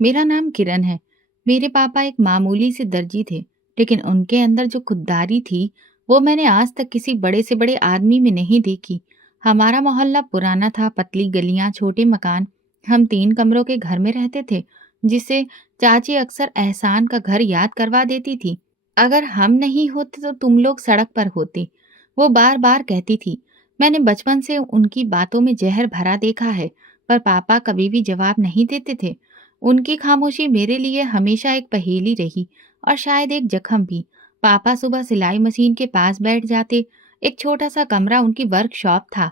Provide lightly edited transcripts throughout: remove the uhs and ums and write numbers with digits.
मेरा नाम किरण है। मेरे पापा एक मामूली से दर्जी थे, लेकिन उनके अंदर जो खुददारी थी, वो मैंने आज तक किसी बड़े से बड़े आदमी में नहीं देखी। हमारा मोहल्ला पुराना था, पतली गलियां, छोटे मकान। हम 3 कमरों के घर में रहते थे, जिसे चाची अक्सर एहसान का घर याद करवा देती थी। अगर हम नहीं होते तो तुम लोग सड़क पर होते, वो बार बार कहती थी। मैंने बचपन से उनकी बातों में जहर भरा देखा है, पर पापा कभी भी जवाब नहीं देते थे। उनकी खामोशी मेरे लिए हमेशा एक पहेली रही, और शायद एक जख्म भी। पापा सुबह सिलाई मशीन के पास बैठ जाते। एक छोटा सा कमरा उनकी वर्कशॉप था।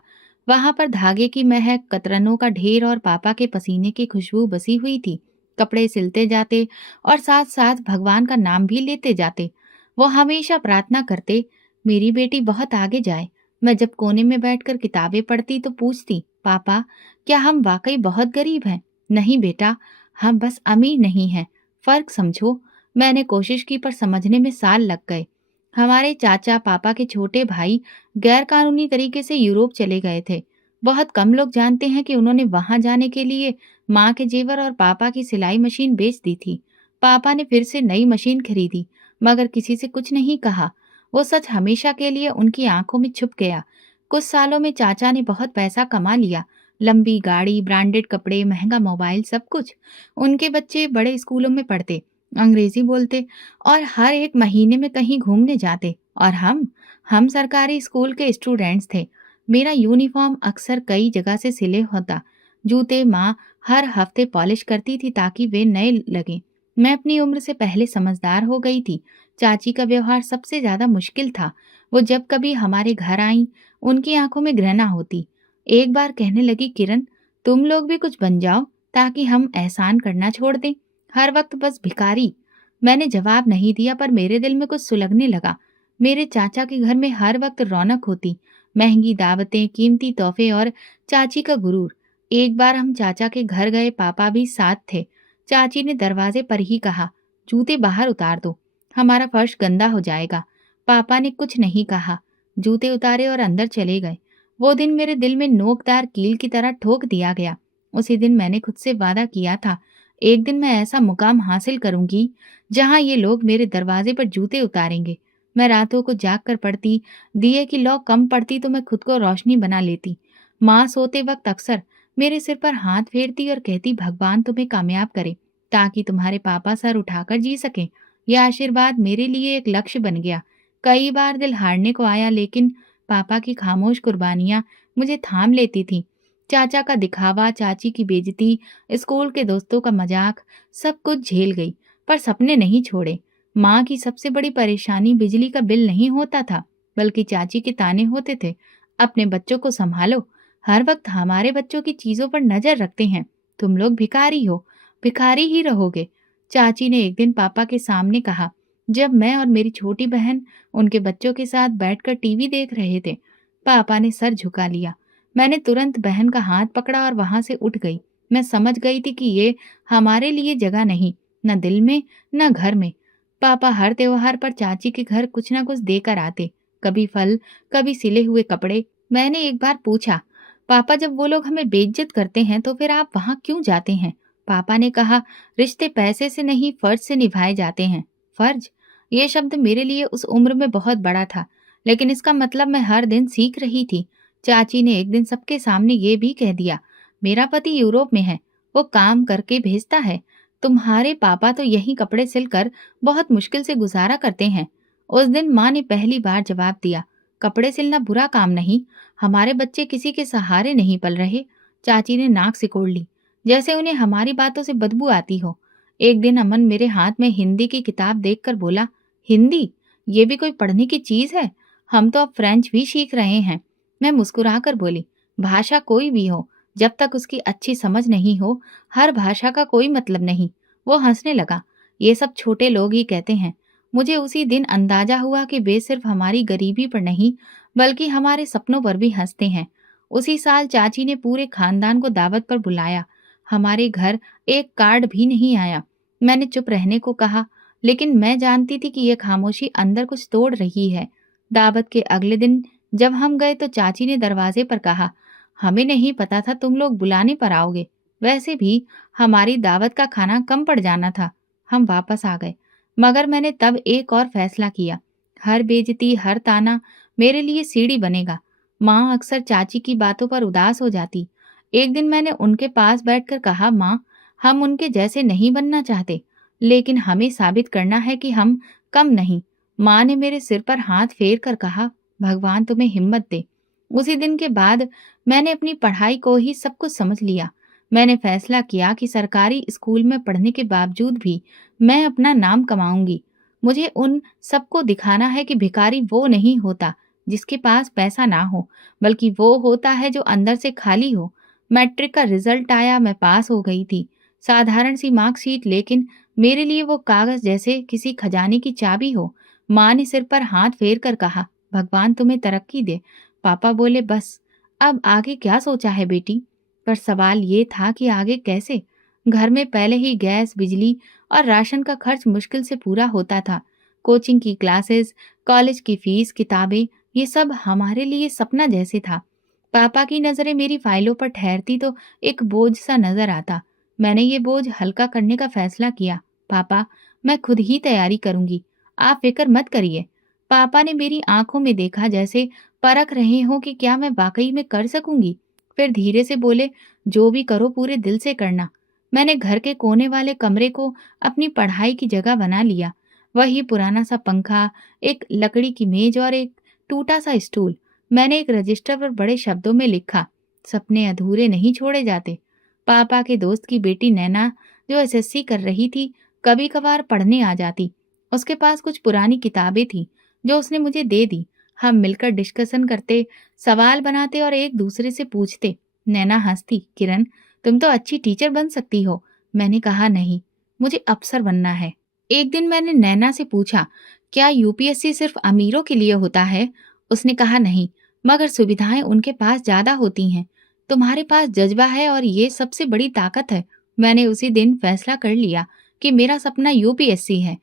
वहां पर धागे की महक, कतरनों का ढेर और पापा के पसीने की खुशबू बसी हुई थी। कपड़े सिलते जाते और साथ साथ भगवान का नाम भी लेते जाते। वो हमेशा प्रार्थना करते, मेरी बेटी बहुत आगे जाए। मैं जब कोने में बैठकर किताबें पढ़ती तो पूछती, पापा, क्या हम वाकई बहुत गरीब हैं? नहीं बेटा, हम बस अमीर नहीं हैं। फर्क समझो। मैंने कोशिश की, पर समझने में साल लग गए। हमारे चाचा, पापा के छोटे भाई, गैर कानूनी तरीके से यूरोप चले गए थे। बहुत कम लोग जानते हैं कि उन्होंने वहां जाने के लिए माँ के जेवर और पापा की सिलाई मशीन बेच दी थी। पापा ने फिर से नई मशीन खरीदी, मगर किसी से कुछ नहीं कहा। वो सच हमेशा के लिए उनकी आंखों में छुप गया। कुछ सालों में चाचा ने बहुत पैसा कमा लिया। लंबी गाड़ी, ब्रांडेड कपड़े, महंगा मोबाइल, सब कुछ। उनके बच्चे बड़े स्कूलों में पढ़ते, अंग्रेजी बोलते और हर एक महीने में कहीं घूमने जाते। और हम सरकारी स्कूल के स्टूडेंट्स थे। मेरा यूनिफॉर्म अक्सर कई जगह से सिले होता। जूते माँ हर हफ्ते पॉलिश करती थी ताकि वे नए लगें। मैं अपनी उम्र से पहले समझदार हो गई थी। चाची का व्यवहार सबसे ज्यादा मुश्किल था। वो जब कभी हमारे घर आई, उनकी आंखों में घृणा होती। एक बार कहने लगी, किरण, तुम लोग भी कुछ बन जाओ ताकि हम एहसान करना छोड़ दें। हर वक्त बस भिखारी। मैंने जवाब नहीं दिया, पर मेरे दिल में कुछ सुलगने लगा। मेरे चाचा के घर में हर वक्त रौनक होती, महंगी दावतें, कीमती तोहफे और चाची का गुरूर। एक बार हम चाचा के घर गए, पापा भी साथ थे। चाची ने दरवाजे पर ही कहा, जूते बाहर उतार दो, हमारा फर्श गंदा हो जाएगा। पापा ने कुछ नहीं कहा, जूते उतारे और अंदर चले गए। वो दिन मेरे दिल में नोकदार कील की तरह ठोक दिया गया। उसी दिन मैंने खुद से वादा किया था, एक दिन मैं ऐसा मुकाम हासिल करूंगी जहां ये लोग मेरे दरवाजे पर जूते उतारेंगे। मैं रातों को जाग कर पढ़ती, दिए की लौ कम पड़ती तो मैं खुद को रोशनी बना लेती। माँ सोते वक्त अक्सर मेरे सिर पर हाथ फेरती और कहती, भगवान तुम्हें कामयाब करे ताकि तुम्हारे पापा सर उठाकर जी सकें। यह आशीर्वाद मेरे लिए एक लक्ष्य बन गया। कई बार दिल हारने को आया, लेकिन पापा की खामोश कुर्बानियां मुझे थाम लेती थीं। चाचा का दिखावा, चाची की बेइज्जती, स्कूल के दोस्तों का मजाक, सब कुछ झेल गई, पर सपने नहीं छोड़े। माँ की सबसे बड़ी परेशानी बिजली का बिल नहीं होता था, बल्कि चाची के ताने होते थे, अपने बच्चों को संभालो, हर वक्त हमारे बच्चों की चीजों पर नजर रखते हैं, तुम लोग भिखारी हो, भिखारी ही रहोगे। चाची ने एक दिन पापा के सामने कहा, जब मैं और मेरी छोटी बहन उनके बच्चों के साथ बैठकर टीवी देख रहे थे। पापा ने सर झुका लिया। मैंने तुरंत बहन का हाथ पकड़ा और वहां से उठ गई। मैं समझ गई थी कि ये हमारे लिए जगह नहीं, न दिल में, न घर में। पापा हर त्योहार पर चाची के घर कुछ न कुछ देकर आते, कभी फल, कभी सिले हुए कपड़े। मैंने एक बार पूछा, पापा, जब वो लोग हमें बेइज्जत करते हैं तो फिर आप वहां क्यों जाते हैं? पापा ने कहा, रिश्ते पैसे से नहीं, फर्ज से निभाए जाते हैं। फर्ज, ये शब्द मेरे लिए उस उम्र में बहुत बड़ा था, लेकिन इसका मतलब मैं हर दिन सीख रही थी। चाची ने एक दिन सबके सामने ये भी कह दिया, मेरा पति यूरोप में है, वो काम करके भेजता है, तुम्हारे पापा तो यही कपड़े सिलकर बहुत मुश्किल से गुजारा करते हैं। उस दिन माँ ने पहली बार जवाब दिया, कपड़े सिलना बुरा काम नहीं, हमारे बच्चे किसी के सहारे नहीं पल रहे। चाची ने नाक सिकोड़ ली, जैसे उन्हें हमारी बातों से बदबू आती हो। एक दिन अमन मेरे हाथ में हिंदी की किताब देखकर बोला, हिंदी, ये भी कोई पढ़ने की चीज है? हम तो अब फ्रेंच भी सीख रहे हैं। मैं मुस्कुराकर बोली, भाषा कोई भी हो, जब तक उसकी अच्छी समझ नहीं हो, हर भाषा का कोई मतलब नहीं। वो हंसने लगा, ये सब छोटे लोग ही कहते हैं। मुझे उसी दिन अंदाजा हुआ कि वे सिर्फ हमारी गरीबी पर नहीं, बल्कि हमारे सपनों पर भी हंसते हैं। उसी साल चाची ने पूरे खानदान को दावत पर बुलाया। हमारे घर एक कार्ड भी नहीं आया। मैंने चुप रहने को कहा, लेकिन मैं जानती थी कि यह खामोशी अंदर कुछ तोड़ रही है। दावत के अगले दिन जब हम गए तो चाची ने दरवाजे पर कहा, हमें नहीं पता था तुम लोग बुलाने पर आओगे। वैसे भी हमारी दावत का खाना कम पड़ जाना था। हम वापस आ गए, मगर मैंने तब एक और फैसला किया। हर बेइज्जती, हर ताना मेरे लिए सीढ़ी बनेगा। माँ अक्सर चाची की बातों पर उदास हो जाती। एक दिन मैंने उनके पास बैठकर कहा, माँ, हम उनके जैसे नहीं बनना चाहते, लेकिन हमें साबित करना है कि हम कम नहीं। माँ ने मेरे सिर पर हाथ फेर कर कहा, भगवान तुम्हें हिम्मत दे। उसी दिन के बाद मैंने अपनी पढ़ाई को ही सब कुछ समझ लिया। मैंने फैसला किया कि सरकारी स्कूल में पढ़ने के बावजूद भी मैं अपना नाम कमाऊंगी। मुझे उन सबको दिखाना है कि भिखारी वो नहीं होता जिसके पास पैसा ना हो, बल्कि वो होता है जो अंदर से खाली हो। मैट्रिक का रिजल्ट आया, मैं पास हो गई थी। साधारण सी मार्कशीट, लेकिन मेरे लिए वो कागज जैसे किसी खजाने की चाबी हो। माँ ने सिर पर हाथ फेर कर कहा, भगवान तुम्हें तरक्की दे। पापा बोले, बस अब आगे क्या सोचा है बेटी? पर सवाल ये था कि आगे कैसे? घर में पहले ही गैस, बिजली और राशन का खर्च मुश्किल से पूरा होता था। कोचिंग की क्लासेस, कॉलेज की फीस, किताबें, ये सब हमारे लिए सपना जैसे था। पापा की नजरें मेरी फाइलों पर ठहरती तो एक बोझ सा नजर आता। मैंने ये बोझ हल्का करने का फैसला किया। पापा, मैं खुद ही तैयारी करूंगी, आप फिक्र मत करिए। पापा ने मेरी आंखों में देखा, जैसे परख रहे हो कि क्या मैं वाकई में कर सकूंगी। फिर धीरे से बोले, जो भी करो पूरे दिल से करना। मैंने घर के कोने वाले कमरे को अपनी पढ़ाई की जगह बना लिया। वही पुराना सा पंखा, एक लकड़ी की मेज और एक टूटा सा स्टूल। मैंने एक रजिस्टर पर बड़े शब्दों में लिखा, सपने अधूरे नहीं छोड़े जाते। पापा के दोस्त की बेटी नैना, जो एसएससी कर रही थी, कभी कभार पढ़ने आ जाती। उसके पास कुछ पुरानी किताबें थी जो उसने मुझे दे दी। हम मिलकर डिस्कशन करते, सवाल बनाते और एक दूसरे से पूछते। नैना हंसती, किरण, तुम तो अच्छी टीचर बन सकती हो। मैंने कहा, नहीं, मुझे अफसर बनना है। एक दिन मैंने नैना से पूछा, क्या यूपीएससी सिर्फ अमीरों के लिए होता है? उसने कहा, नहीं, मगर सुविधाएं उनके पास ज्यादा होती हैं। तुम्हारे पास जज्बा है और ये सबसे बड़ी ताकत है। मैंने उसी दिन फैसला कर लिया कि मेरा सपना यूपीएससी है।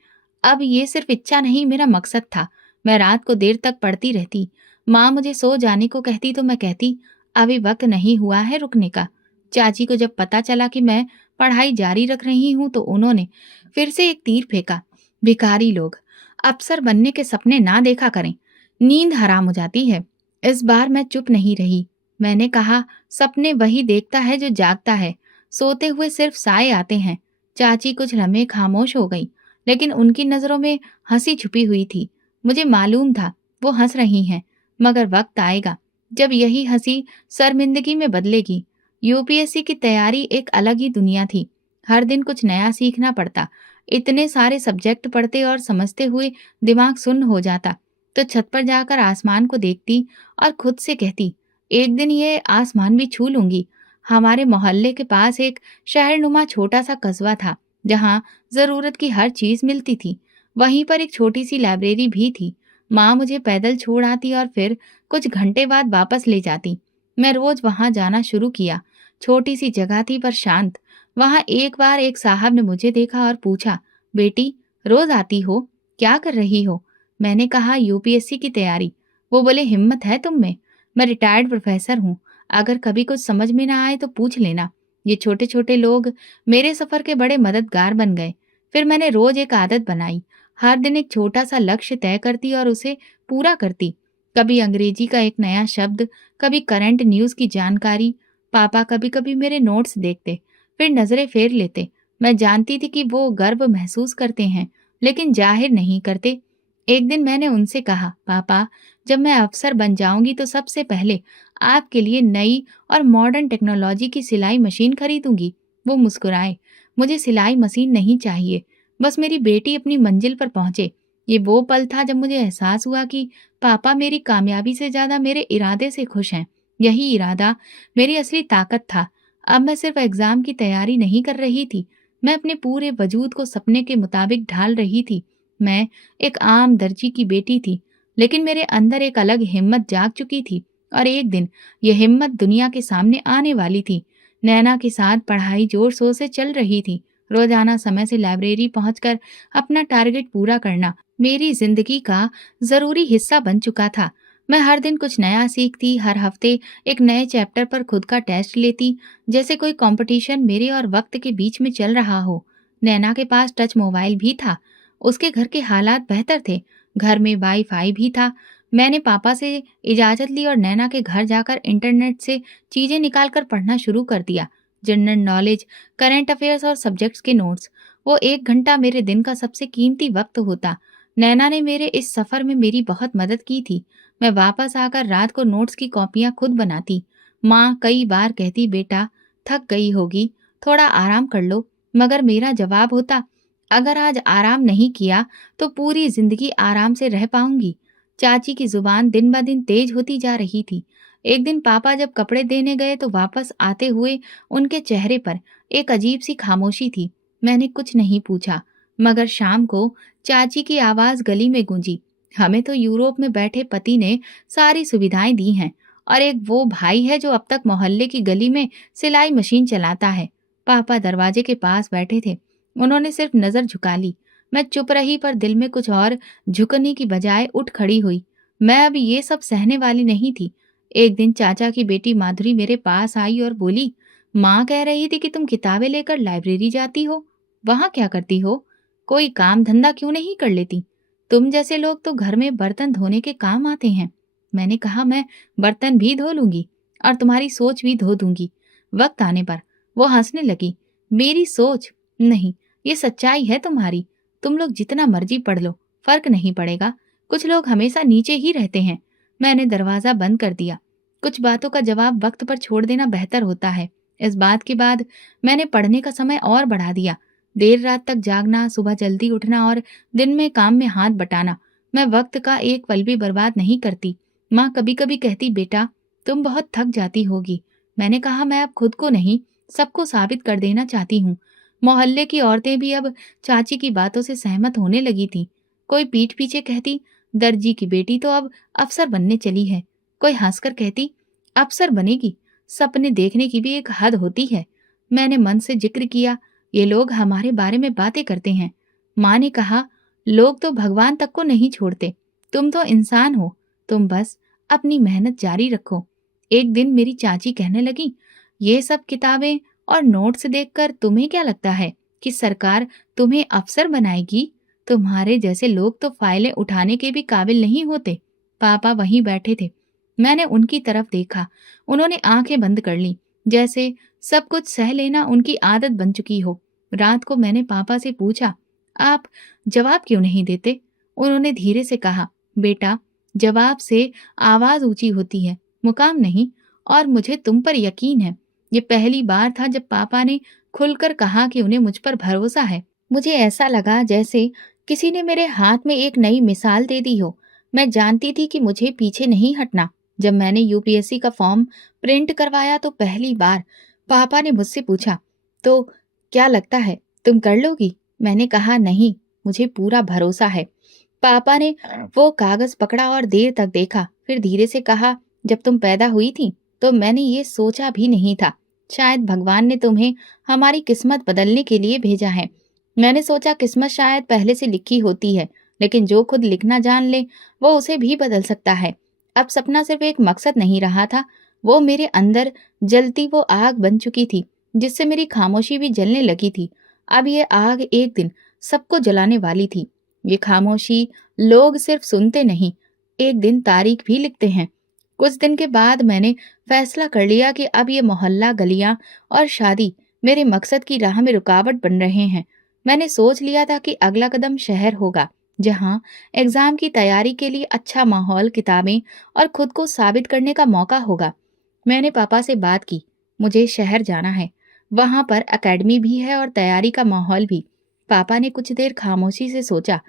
अब ये सिर्फ इच्छा नहीं, मेरा मकसद था। मैं रात को देर तक पढ़ती रहती। माँ मुझे सो जाने को कहती तो मैं कहती, अभी वक्त नहीं हुआ है रुकने का। चाची को जब पता चला कि मैं पढ़ाई जारी रख रही हूँ तो उन्होंने फिर से एक तीर फेंका, भिखारी लोग अफसर बनने के सपने ना देखा करें, नींद हराम हो जाती है। इस बार मैं चुप नहीं रही। मैंने कहा, सपने वही देखता है जो जागता है, सोते हुए सिर्फ साए आते हैं। चाची कुछ लम्हे खामोश हो गई, लेकिन उनकी नजरों में हंसी छुपी हुई थी। मुझे मालूम था वो हंस रही हैं, मगर वक्त आएगा जब यही हंसी शर्मिंदगी में बदलेगी। यूपीएससी की तैयारी एक अलग ही दुनिया थी। हर दिन कुछ नया सीखना पड़ता। इतने सारे सब्जेक्ट पढ़ते और समझते हुए दिमाग सुन्न हो जाता। तो छत पर जाकर आसमान को देखती और खुद से कहती, एक दिन ये आसमान भी छू लूंगी। हमारे मोहल्ले के पास एक शहरनुमा छोटा सा कस्बा था, जहाँ जरूरत की हर चीज मिलती थी। वहीं पर एक छोटी सी लाइब्रेरी भी थी। माँ मुझे पैदल छोड़ आती और फिर कुछ घंटे बाद वापस ले जाती। मैं रोज वहां जाना शुरू किया। छोटी सी जगह थी पर शांत। वहां एक बार एक साहब ने मुझे देखा और पूछा, बेटी, रोज आती हो, क्या कर रही हो? मैंने कहा, यूपीएससी की तैयारी। वो बोले, हिम्मत है तुम में। मैं रिटायर्ड प्रोफेसर हूँ, अगर कभी कुछ समझ में ना आए तो पूछ लेना। ये छोटे छोटे लोग मेरे सफर के बड़े मददगार बन गए। फिर मैंने रोज एक आदत बनाई, हर दिन एक छोटा सा लक्ष्य तय करती और उसे पूरा करती। कभी अंग्रेजी का एक नया शब्द, कभी करंट न्यूज की जानकारी। पापा कभी कभी मेरे नोट्स देखते, फिर नजरें फेर लेते। मैं जानती थी कि वो गर्व महसूस करते हैं, लेकिन जाहिर नहीं करते। एक दिन मैंने उनसे कहा, पापा, जब मैं अफसर बन जाऊंगी तो सबसे पहले आपके लिए नई और मॉडर्न टेक्नोलॉजी की सिलाई मशीन खरीदूंगी। वो मुस्कुराए, मुझे सिलाई मशीन नहीं चाहिए, बस मेरी बेटी अपनी मंजिल पर पहुंचे। ये वो पल था जब मुझे एहसास हुआ कि पापा मेरी कामयाबी से ज्यादा मेरे इरादे से खुश हैं। यही इरादा मेरी असली ताकत था। अब मैं सिर्फ एग्जाम की तैयारी नहीं कर रही थी, मैं अपने पूरे वजूद को सपने के मुताबिक ढाल रही थी। मैं एक आम दर्जी की बेटी थी, लेकिन मेरे अंदर एक अलग हिम्मत जाग चुकी थी और एक दिन यह हिम्मत दुनिया के सामने आने वाली थी। नैना के साथ पढ़ाई जोर शोर से चल रही थी। रोजाना समय से लाइब्रेरी पहुंचकर अपना टारगेट पूरा करना मेरी जिंदगी का जरूरी हिस्सा बन चुका था। मैं हर दिन कुछ नया सीखती, हर हफ्ते एक नए चैप्टर पर खुद का टेस्ट लेती, जैसे कोई कंपटीशन मेरे और वक्त के बीच में चल रहा हो। नैना के पास टच मोबाइल भी था। उसके घर के हालात बेहतर थे। घर में वाईफाई भी था। मैंने पापा से इजाज़त ली और नैना के घर जाकर इंटरनेट से चीज़ें निकाल कर पढ़ना शुरू कर दिया। जनरल नॉलेज, करंट अफेयर्स और सब्जेक्ट्स के नोट्स। वो 1 घंटा मेरे दिन का सबसे कीमती वक्त होता। नैना ने मेरे इस सफ़र में मेरी बहुत मदद की थी। मैं वापस आकर रात को नोट्स की कॉपियाँ खुद बनाती। माँ कई बार कहती, बेटा थक गई होगी, थोड़ा आराम कर लो। मगर मेरा जवाब होता, अगर आज आराम नहीं किया तो पूरी जिंदगी आराम से रह पाऊंगी। चाची की जुबान दिन ब दिन तेज होती जा रही थी। एक दिन पापा जब कपड़े देने गए तो वापस आते हुए उनके चेहरे पर एक अजीब सी खामोशी थी। मैंने कुछ नहीं पूछा, मगर शाम को चाची की आवाज गली में गूंजी, हमें तो यूरोप में बैठे पति ने सारी सुविधाएं दी हैं और एक वो भाई है जो अब तक मोहल्ले की गली में सिलाई मशीन चलाता है। पापा दरवाजे के पास बैठे थे। उन्होंने सिर्फ नजर झुका ली। मैं चुप रही, पर दिल में कुछ और झुकने की बजाय उठ खड़ी हुई। मैं अब ये सब सहने वाली नहीं थी। एक दिन चाचा की बेटी माधुरी मेरे पास आई और बोली, माँ कह रही थी कि तुम किताबें लेकर लाइब्रेरी जाती हो। वहां क्या करती हो? कोई काम धंधा क्यों नहीं कर लेती? तुम जैसे लोग तो घर में बर्तन धोने के काम आते हैं। मैंने कहा, मैं बर्तन भी धो लूंगी और तुम्हारी सोच भी धो दूंगी वक्त आने पर। वो हंसने लगी। मेरी सोच नहीं, ये सच्चाई है तुम्हारी। तुम लोग जितना मर्जी पढ़ लो, फर्क नहीं पड़ेगा। कुछ लोग हमेशा नीचे ही रहते हैं। मैंने दरवाजा बंद कर दिया। कुछ बातों का जवाब वक्त पर छोड़ देना बेहतर होता है। इस बात के बाद मैंने पढ़ने का समय और बढ़ा दिया। देर रात तक जागना, सुबह जल्दी उठना और दिन में काम में हाथ बटाना। मैं वक्त का एक पल भी बर्बाद नहीं करती। माँ कभी कभी कहती, बेटा तुम बहुत थक जाती होगी। मैंने कहा, मैं अब खुद को नहीं, सबको साबित कर देना चाहती हूँ। मोहल्ले की औरतें भी अब चाची की बातों से सहमत होने लगी थी। कोई पीठ पीछे कहती, दर्जी की बेटी तो अब अफसर बनने चली है। कोई हंसकर कहती, अफसर बनेगी, सपने देखने की भी एक हद होती है। मैंने मन से जिक्र किया, ये लोग हमारे बारे में बातें करते हैं। माँ ने कहा, लोग तो भगवान तक को नहीं छोड़ते। तुम तो इंसान हो, तुम बस अपनी मेहनत जारी रखो। एक दिन मेरी चाची कहने लगी, ये सब किताबें और नोट्स देखकर तुम्हें क्या लगता है कि सरकार तुम्हें अफसर बनाएगी? तुम्हारे जैसे लोग तो फाइलें उठाने के भी काबिल नहीं होते। पापा वहीं बैठे थे। मैंने उनकी तरफ देखा। उन्होंने आंखें बंद कर ली, जैसे सब कुछ सह लेना उनकी आदत बन चुकी हो। रात को मैंने पापा से पूछा, आप जवाब क्यों नहीं देते? उन्होंने धीरे से कहा, बेटा जवाब से आवाज ऊंची होती है, मुकाम नहीं। और मुझे तुम पर यकीन है। ये पहली बार था जब पापा ने खुलकर कहा कि उन्हें मुझ पर भरोसा है। मुझे ऐसा लगा जैसे किसी ने मेरे हाथ में एक नई मिसाल दे दी हो। मैं जानती थी कि मुझे पीछे नहीं हटना। जब मैंने यूपीएससी का फॉर्म प्रिंट करवाया तो पहली बार पापा ने मुझसे पूछा, तो क्या लगता है तुम कर लोगी? मैंने कहा, नहीं, मुझे पूरा भरोसा है। पापा ने वो कागज पकड़ा और देर तक देखा, फिर धीरे से कहा, जब तुम पैदा हुई थी तो मैंने ये सोचा भी नहीं था। शायद भगवान ने तुम्हें हमारी किस्मत बदलने के लिए भेजा है। मैंने सोचा किस्मत शायद पहले से लिखी होती है, लेकिन जो खुद लिखना जान ले वो उसे भी बदल सकता है। अब सपना सिर्फ एक मकसद नहीं रहा था, वो मेरे अंदर जलती वो आग बन चुकी थी, जिससे मेरी खामोशी भी जलने लगी थी। अब ये आग एक दिन सबको जलाने वाली थी। ये खामोशी लोग सिर्फ सुनते नहीं, एक दिन तारीख भी लिखते हैं। कुछ दिन के बाद मैंने फैसला कर लिया कि अब ये मोहल्ला, गलियां और शादी मेरे मकसद की राह में रुकावट बन रहे हैं। मैंने सोच लिया था कि अगला कदम शहर होगा, जहां एग्जाम की तैयारी के लिए अच्छा माहौल, किताबें और खुद को साबित करने का मौका होगा। मैंने पापा से बात की, मुझे शहर जाना है। वहां पर एकेडमी भी है और तैयारी का माहौल भी। पापा ने कुछ देर खामोशी से सोचा,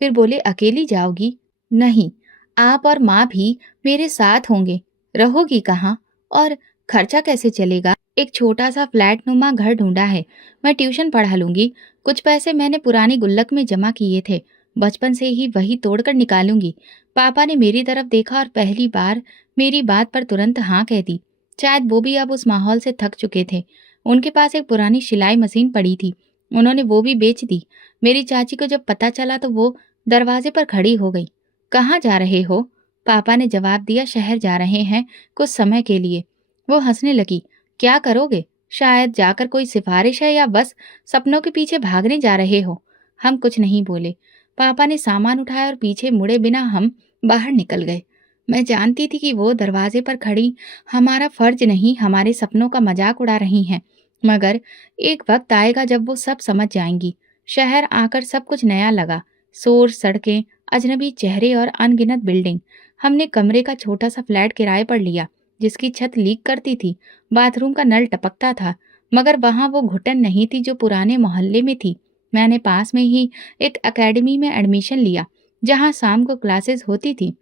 फिर बोले, अकेली जाओगी? नहीं, आप और माँ भी मेरे साथ होंगे। रहोगी कहाँ? और खर्चा कैसे चलेगा? एक छोटा सा फ्लैट नुमा घर ढूंढा है। मैं ट्यूशन पढ़ा लूंगी। कुछ पैसे मैंने पुरानी गुल्लक में जमा किए थे, बचपन से ही वही तोड़कर निकालूंगी। पापा ने मेरी तरफ देखा और पहली बार मेरी बात पर तुरंत हाँ कह दी। शायद वो भी अब उस माहौल से थक चुके थे। उनके पास एक पुरानी सिलाई मशीन पड़ी थी, उन्होंने वो भी बेच दी। मेरी चाची को जब पता चला तो वो दरवाजे पर खड़ी हो गई। कहाँ जा रहे हो? पापा ने जवाब दिया, शहर जा रहे हैं कुछ समय के लिए। वो हंसने लगी। क्या करोगे? शायद जाकर कोई सिफारिश है या बस सपनों के पीछे भागने जा रहे हो? हम कुछ नहीं बोले। पापा ने सामान उठाया और पीछे मुड़े बिना हम बाहर निकल गए। मैं जानती थी कि वो दरवाजे पर खड़ी हमारा फर्ज नहीं, हमारे सपनों का मजाक उड़ा रही हैं। मगर एक वक्त आएगा जब वो सब समझ जाएंगी। शहर आकर सब कुछ नया लगा। शोर, सड़कें, अजनबी चेहरे और अनगिनत बिल्डिंग। हमने कमरे का छोटा सा फ्लैट किराए पर लिया, जिसकी छत लीक करती थी, बाथरूम का नल टपकता था, मगर वहां वो घुटन नहीं थी जो पुराने मोहल्ले में थी। मैंने पास में ही एक एकेडमी में एडमिशन लिया, जहां शाम को क्लासेस होती थी।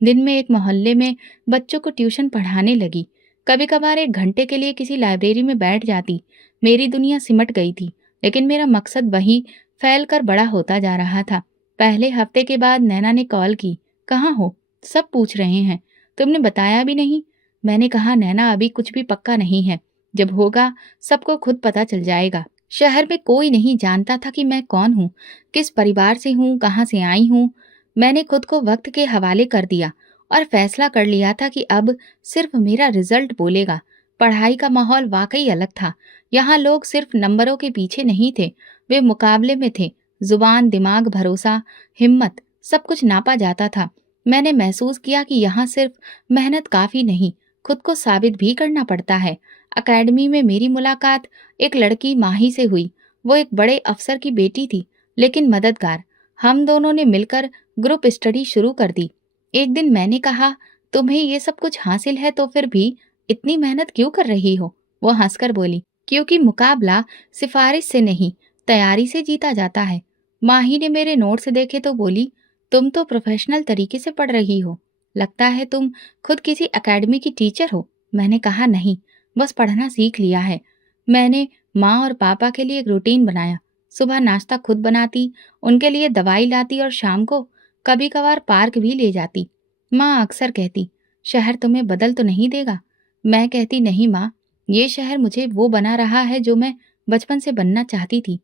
दिन में एक मोहल्ले में बच्चों को ट्यूशन पढ़ाने लगी। कभी कभार 1 घंटे के लिए किसी लाइब्रेरी में बैठ जाती। मेरी दुनिया सिमट गई थी, लेकिन मेरा मकसद वही फैल कर बड़ा होता जा रहा था। पहले हफ्ते के बाद नैना ने कॉल की। कहाँ हो? सब पूछ रहे हैं, तुमने बताया भी नहीं। मैंने कहा, नैना अभी कुछ भी पक्का नहीं है, जब होगा सबको खुद पता चल जाएगा। शहर में कोई नहीं जानता था कि मैं कौन हूँ, किस परिवार से हूँ, कहाँ से आई हूँ। मैंने खुद को वक्त के हवाले कर दिया और फैसला कर लिया था कि अब सिर्फ मेरा रिजल्ट बोलेगा। पढ़ाई का माहौल वाकई अलग था। यहाँ लोग सिर्फ नंबरों के पीछे नहीं थे, वे मुकाबले में थे। जुबान, दिमाग, भरोसा, हिम्मत, सब कुछ नापा जाता था। मैंने महसूस किया कि यहाँ सिर्फ मेहनत काफी नहीं, खुद को साबित भी करना पड़ता है। अकेडमी में मेरी मुलाकात एक लड़की माही से हुई। वो एक बड़े अफसर की बेटी थी, लेकिन मददगार। हम दोनों ने मिलकर ग्रुप स्टडी शुरू कर दी। एक दिन मैंने कहा, तुम्हें ये सब कुछ हासिल है तो फिर भी इतनी मेहनत क्यों कर रही हो? वो हंसकर बोली, क्योंकि मुकाबला सिफारिश से नहीं, तैयारी से जीता जाता है। माही ने मेरे नोट्स देखे तो बोली, तुम तो प्रोफेशनल तरीके से पढ़ रही हो, लगता है तुम खुद किसी एकेडमी की टीचर हो। मैंने कहा, नहीं, बस पढ़ना सीख लिया है। मैंने माँ और पापा के लिए एक रूटीन बनाया। सुबह नाश्ता खुद बनाती, उनके लिए दवाई लाती और शाम को कभी कभार पार्क भी ले जाती। माँ अक्सर कहती, शहर तुम्हें बदल तो नहीं देगा? मैं कहती, नहीं माँ, ये शहर मुझे वो बना रहा है जो मैं बचपन से बनना चाहती थी।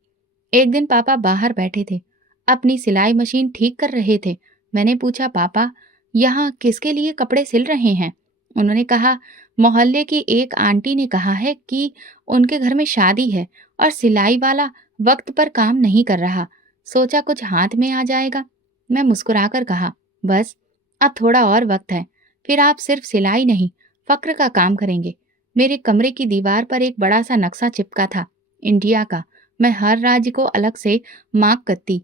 एक दिन पापा बाहर बैठे थे, अपनी सिलाई मशीन ठीक कर रहे थे। मैंने पूछा, पापा, यहाँ किसके लिए कपड़े सिल रहे हैं? उन्होंने कहा, मोहल्ले की एक आंटी ने कहा है कि उनके घर में शादी है और सिलाई वाला वक्त पर काम नहीं कर रहा, सोचा कुछ हाथ में आ जाएगा। मैं मुस्कुराकर कहा, बस अब थोड़ा और वक्त है, फिर आप सिर्फ सिलाई नहीं, फक्र का काम करेंगे। मेरे कमरे की दीवार पर एक बड़ा सा नक्शा चिपका था, इंडिया का। मैं हर राज्य को अलग से मार्क करती,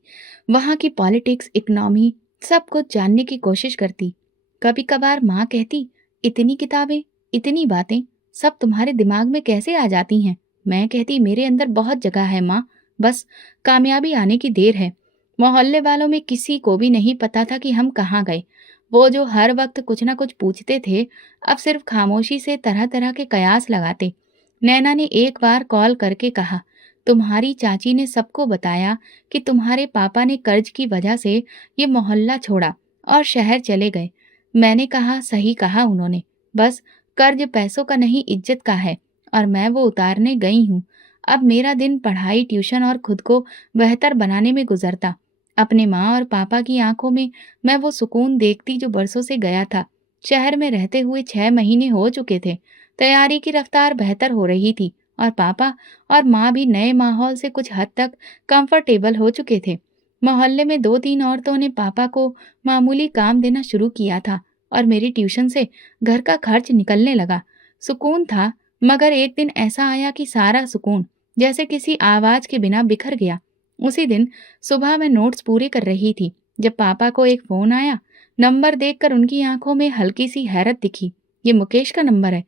वहाँ की पॉलिटिक्स, इकोनॉमी, सब कुछ जानने की कोशिश करती। कभी कभार माँ कहती, इतनी किताबें, इतनी बातें, सब तुम्हारे दिमाग में कैसे आ जाती हैं? मैं कहती, मेरे अंदर बहुत जगह है माँ, बस कामयाबी आने की देर है। मोहल्ले वालों में किसी को भी नहीं पता था कि हम कहाँ गए। वो जो हर वक्त कुछ ना कुछ पूछते थे, अब सिर्फ खामोशी से तरह तरह के कयास लगाते। नैना ने एक बार कॉल करके कहा, तुम्हारी चाची ने सबको बताया कि तुम्हारे पापा ने कर्ज की वजह से ये मोहल्ला छोड़ा और शहर चले गए। मैंने कहा, सही कहा उन्होंने, बस कर्ज पैसों का नहीं, इज्जत का है, और मैं वो उतारने गई हूँ। अब मेरा दिन पढ़ाई, ट्यूशन और खुद को बेहतर बनाने में गुजरता। अपने माँ और पापा की आंखों में मैं वो सुकून देखती जो बरसों से गया था। शहर में रहते हुए 6 महीने हो चुके थे। तैयारी की रफ्तार बेहतर हो रही थी और पापा और माँ भी नए माहौल से कुछ हद तक कंफर्टेबल हो चुके थे। मोहल्ले में 2-3 औरतों ने पापा को मामूली काम देना शुरू किया था और मेरी ट्यूशन से घर का खर्च निकलने लगा। सुकून था, मगर एक दिन ऐसा आया कि सारा सुकून जैसे किसी आवाज के बिना बिखर गया। उसी दिन सुबह मैं नोट्स पूरे कर रही थी जब पापा को एक फोन आया। नंबर देखकर उनकी आंखों में हल्की सी हैरत दिखी। ये मुकेश का नंबर है।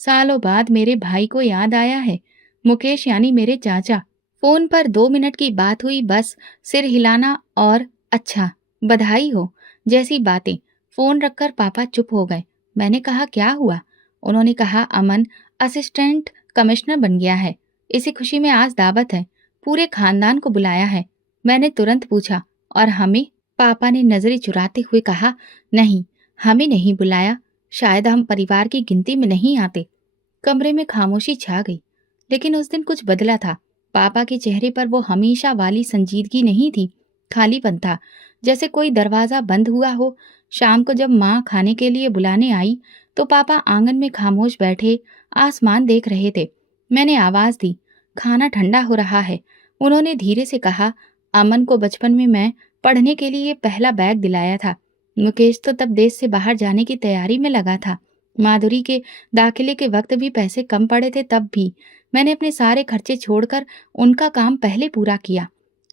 सालों बाद मेरे भाई को याद आया है। मुकेश यानी मेरे चाचा। फोन पर 2 मिनट की बात हुई, बस सिर हिलाना और अच्छा, बधाई हो जैसी बातें। फोन रखकर पापा चुप हो गए। मैंने कहा, क्या हुआ? उन्होंने कहा, अमन असिस्टेंट कमिश्नर बन गया है, इसी खुशी में आज दावत है, पूरे खानदान को बुलाया है। मैंने तुरंत पूछा, और हमें? पापा ने नजरें चुराते हुए कहा, नहीं, हमें नहीं बुलाया, शायद हम परिवार की गिनती में नहीं आते। कमरे में खामोशी छा गई। लेकिन उस दिन कुछ बदला था। पापा के चेहरे पर वो हमेशा वाली संजीदगी नहीं थी, खालीपन था, जैसे कोई दरवाजा बंद हुआ हो। शाम को जब माँ खाने के लिए बुलाने आई तो पापा आंगन में खामोश बैठे आसमान देख रहे थे। मैंने आवाज दी, खाना ठंडा हो रहा है। उन्होंने धीरे से कहा, अमन को बचपन में मैं पढ़ने के लिए पहला बैग दिलाया था। मुकेश तो तब देश से बाहर जाने की तैयारी में लगा था। माधुरी के दाखिले के वक्त भी पैसे कम पड़े थे, तब भी मैंने अपने सारे खर्चे छोड़कर उनका काम पहले पूरा किया।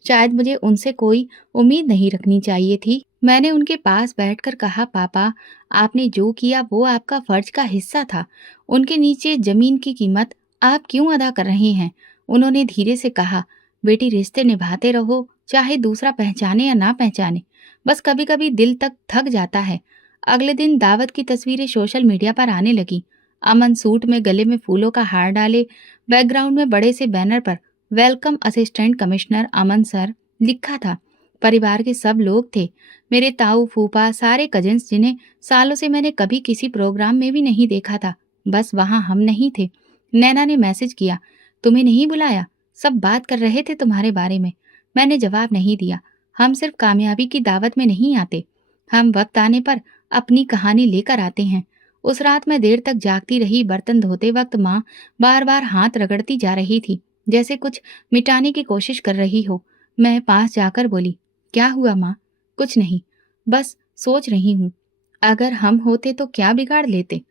शायद मुझे उनसे कोई उम्मीद नहीं रखनी चाहिए थी। मैंने उनके पास बैठकर कहा, पापा, आपने जो किया वो आपका फर्ज का हिस्सा था। उनके नीचे जमीन की कीमत आप क्यों अदा कर रहे हैं? उन्होंने धीरे से कहा, बेटी, रिश्ते निभाते रहो, चाहे दूसरा पहचाने या ना पहचाने। बस कभी कभी दिल तक थक जाता है। अगले दिन दावत की तस्वीरें सोशल मीडिया पर आने लगी। अमन सूट में गले में फूलों का हार डाले, बैकग्राउंड में बड़े से बैनर पर वेलकम असिस्टेंट कमिश्नर अमन सर लिखा था। परिवार के सब लोग थे, मेरे ताऊ, फूफा, सारे कजिन्स, जिन्हें सालों से मैंने कभी किसी प्रोग्राम में भी नहीं देखा था। बस वहां हम नहीं थे। नैना ने मैसेज किया, तुम्हें नहीं बुलाया, सब बात कर रहे थे तुम्हारे बारे में। मैंने जवाब नहीं दिया। हम सिर्फ कामयाबी की दावत में नहीं आते, हम वक्त आने पर अपनी कहानी लेकर आते हैं। उस रात मैं देर तक जागती रही। बर्तन धोते वक्त माँ बार बार हाथ रगड़ती जा रही थी, जैसे कुछ मिटाने की कोशिश कर रही हो। मैं पास जाकर बोली, क्या हुआ माँ? कुछ नहीं, बस सोच रही हूँ, अगर हम होते तो क्या बिगाड़ लेते।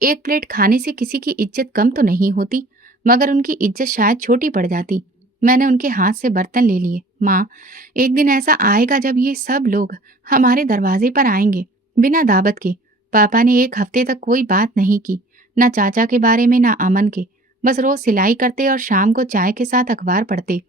एक प्लेट खाने से किसी की इज्जत कम तो नहीं होती, मगर उनकी इज्जत शायद छोटी पड़ जाती। मैंने उनके हाथ से बर्तन ले लिए। माँ, एक दिन ऐसा आएगा जब ये सब लोग हमारे दरवाजे पर आएंगे, बिना दावत के। पापा ने एक हफ्ते तक कोई बात नहीं की, ना चाचा के बारे में, ना अमन के। बस रोज सिलाई करते और शाम को चाय के साथ अखबार पढ़ते।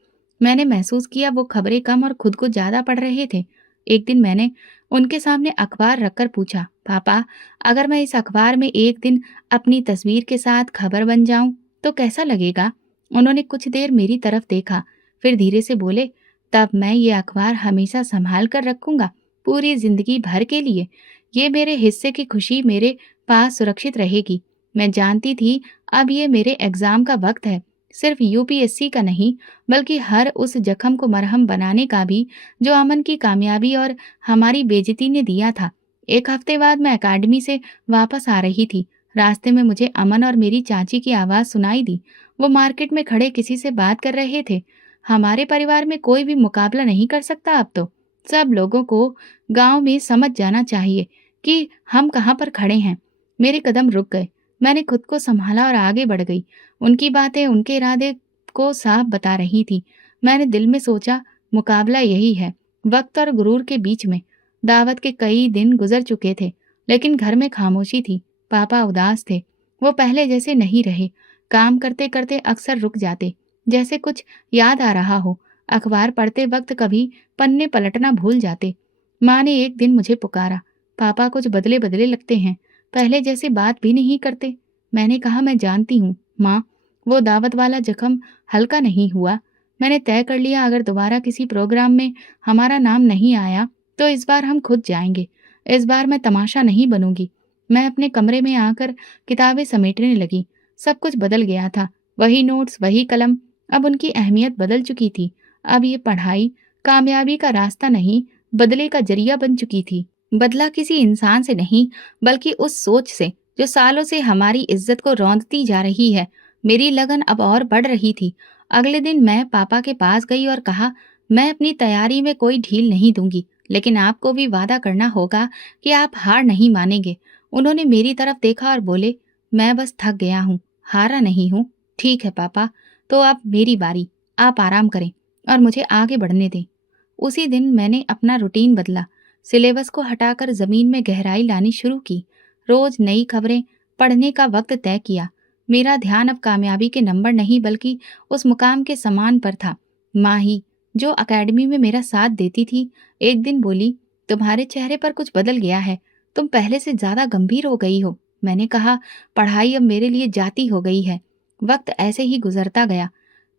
मैंने महसूस किया वो खबरें कम और खुद को ज्यादा पढ़ रहे थे। एक दिन मैंने उनके सामने अखबार रखकर पूछा, पापा, अगर मैं इस अखबार में एक दिन अपनी तस्वीर के साथ खबर बन जाऊं तो कैसा लगेगा? उन्होंने कुछ देर मेरी तरफ देखा, फिर धीरे से बोले, तब मैं ये अखबार हमेशा संभाल कर रखूंगा, पूरी जिंदगी भर के लिए। ये मेरे हिस्से की खुशी मेरे पास सुरक्षित रहेगी। मैं जानती थी अब ये मेरे एग्जाम का वक्त है, सिर्फ यूपीएससी का नहीं, बल्कि हर उस जख्म को मरहम बनाने का भी जो अमन की कामयाबी और हमारी बेइज्जती ने दिया था। एक हफ्ते बाद मैं अकेडमी से वापस आ रही थी। रास्ते में मुझे अमन और मेरी चाची की आवाज सुनाई दी। वो मार्केट में खड़े किसी से बात कर रहे थे। हमारे परिवार में कोई भी मुकाबला नहीं कर सकता अब तो। सब लोगों को गांव में समझ जाना चाहिए कि हम कहाँ पर खड़े हैं। मेरे कदम रुक गए। मैंने खुद को संभाला और आगे बढ़ गई। उनकी बातें उनके इरादे को साफ बता रही थी। मैंने दिल में सोचा, मुकाबला यही है, वक्त और गुरूर के बीच में। दावत के कई दिन गुजर चुके थे, लेकिन घर में खामोशी थी। पापा उदास थे, वो पहले जैसे नहीं रहे। काम करते करते अक्सर रुक जाते, जैसे कुछ याद आ रहा हो। अखबार पढ़ते वक्त कभी पन्ने पलटना भूल जाते। माँ ने एक दिन मुझे पुकारा, पापा कुछ बदले बदले लगते हैं, पहले जैसे बात भी नहीं करते। मैंने कहा, मैं जानती हूँ माँ, वो दावत वाला जख्म हल्का नहीं हुआ। मैंने तय कर लिया, अगर दोबारा किसी प्रोग्राम में हमारा नाम नहीं आया तो इस बार हम खुद जाएंगे। इस बार मैं तमाशा नहीं बनूंगी। मैं अपने कमरे में आकर किताबें समेटने लगी। सब कुछ बदल गया था। वही नोट्स, वही कलम। अब उनकी अहमियत बदल चुकी थी। अब ये पढ़ाई कामयाबी का रास्ता नहीं, बदले का जरिया बन चुकी थी। बदला किसी इंसान से नहीं, बल्कि उस सोच से जो सालों से हमारी इज्जत को रौंदती जा रही है। मेरी लगन अब और बढ़ रही थी। अगले दिन मैं पापा के पास गई और कहा, मैं अपनी तैयारी में कोई ढील नहीं दूंगी, लेकिन आपको भी वादा करना होगा कि आप हार नहीं मानेंगे। उन्होंने मेरी तरफ देखा और बोले, मैं बस थक गया हूँ, हारा नहीं हूँ। ठीक है पापा, तो अब मेरी बारी, आप आराम करें और मुझे आगे बढ़ने दें। उसी दिन मैंने अपना रूटीन बदला। सिलेबस को हटाकर जमीन में गहराई लानी शुरू की। रोज नई खबरें पढ़ने का वक्त तय किया। मेरा ध्यान अब कामयाबी के नंबर नहीं, बल्कि उस मुकाम के सम्मान पर था। माँ ही, जो अकेडमी में मेरा साथ देती थी, एक दिन बोली, तुम्हारे चेहरे पर कुछ बदल गया है, तुम पहले से ज्यादा गंभीर हो गई हो। मैंने कहा, पढ़ाई अब मेरे लिए जाती हो गई है। वक्त ऐसे ही गुजरता गया।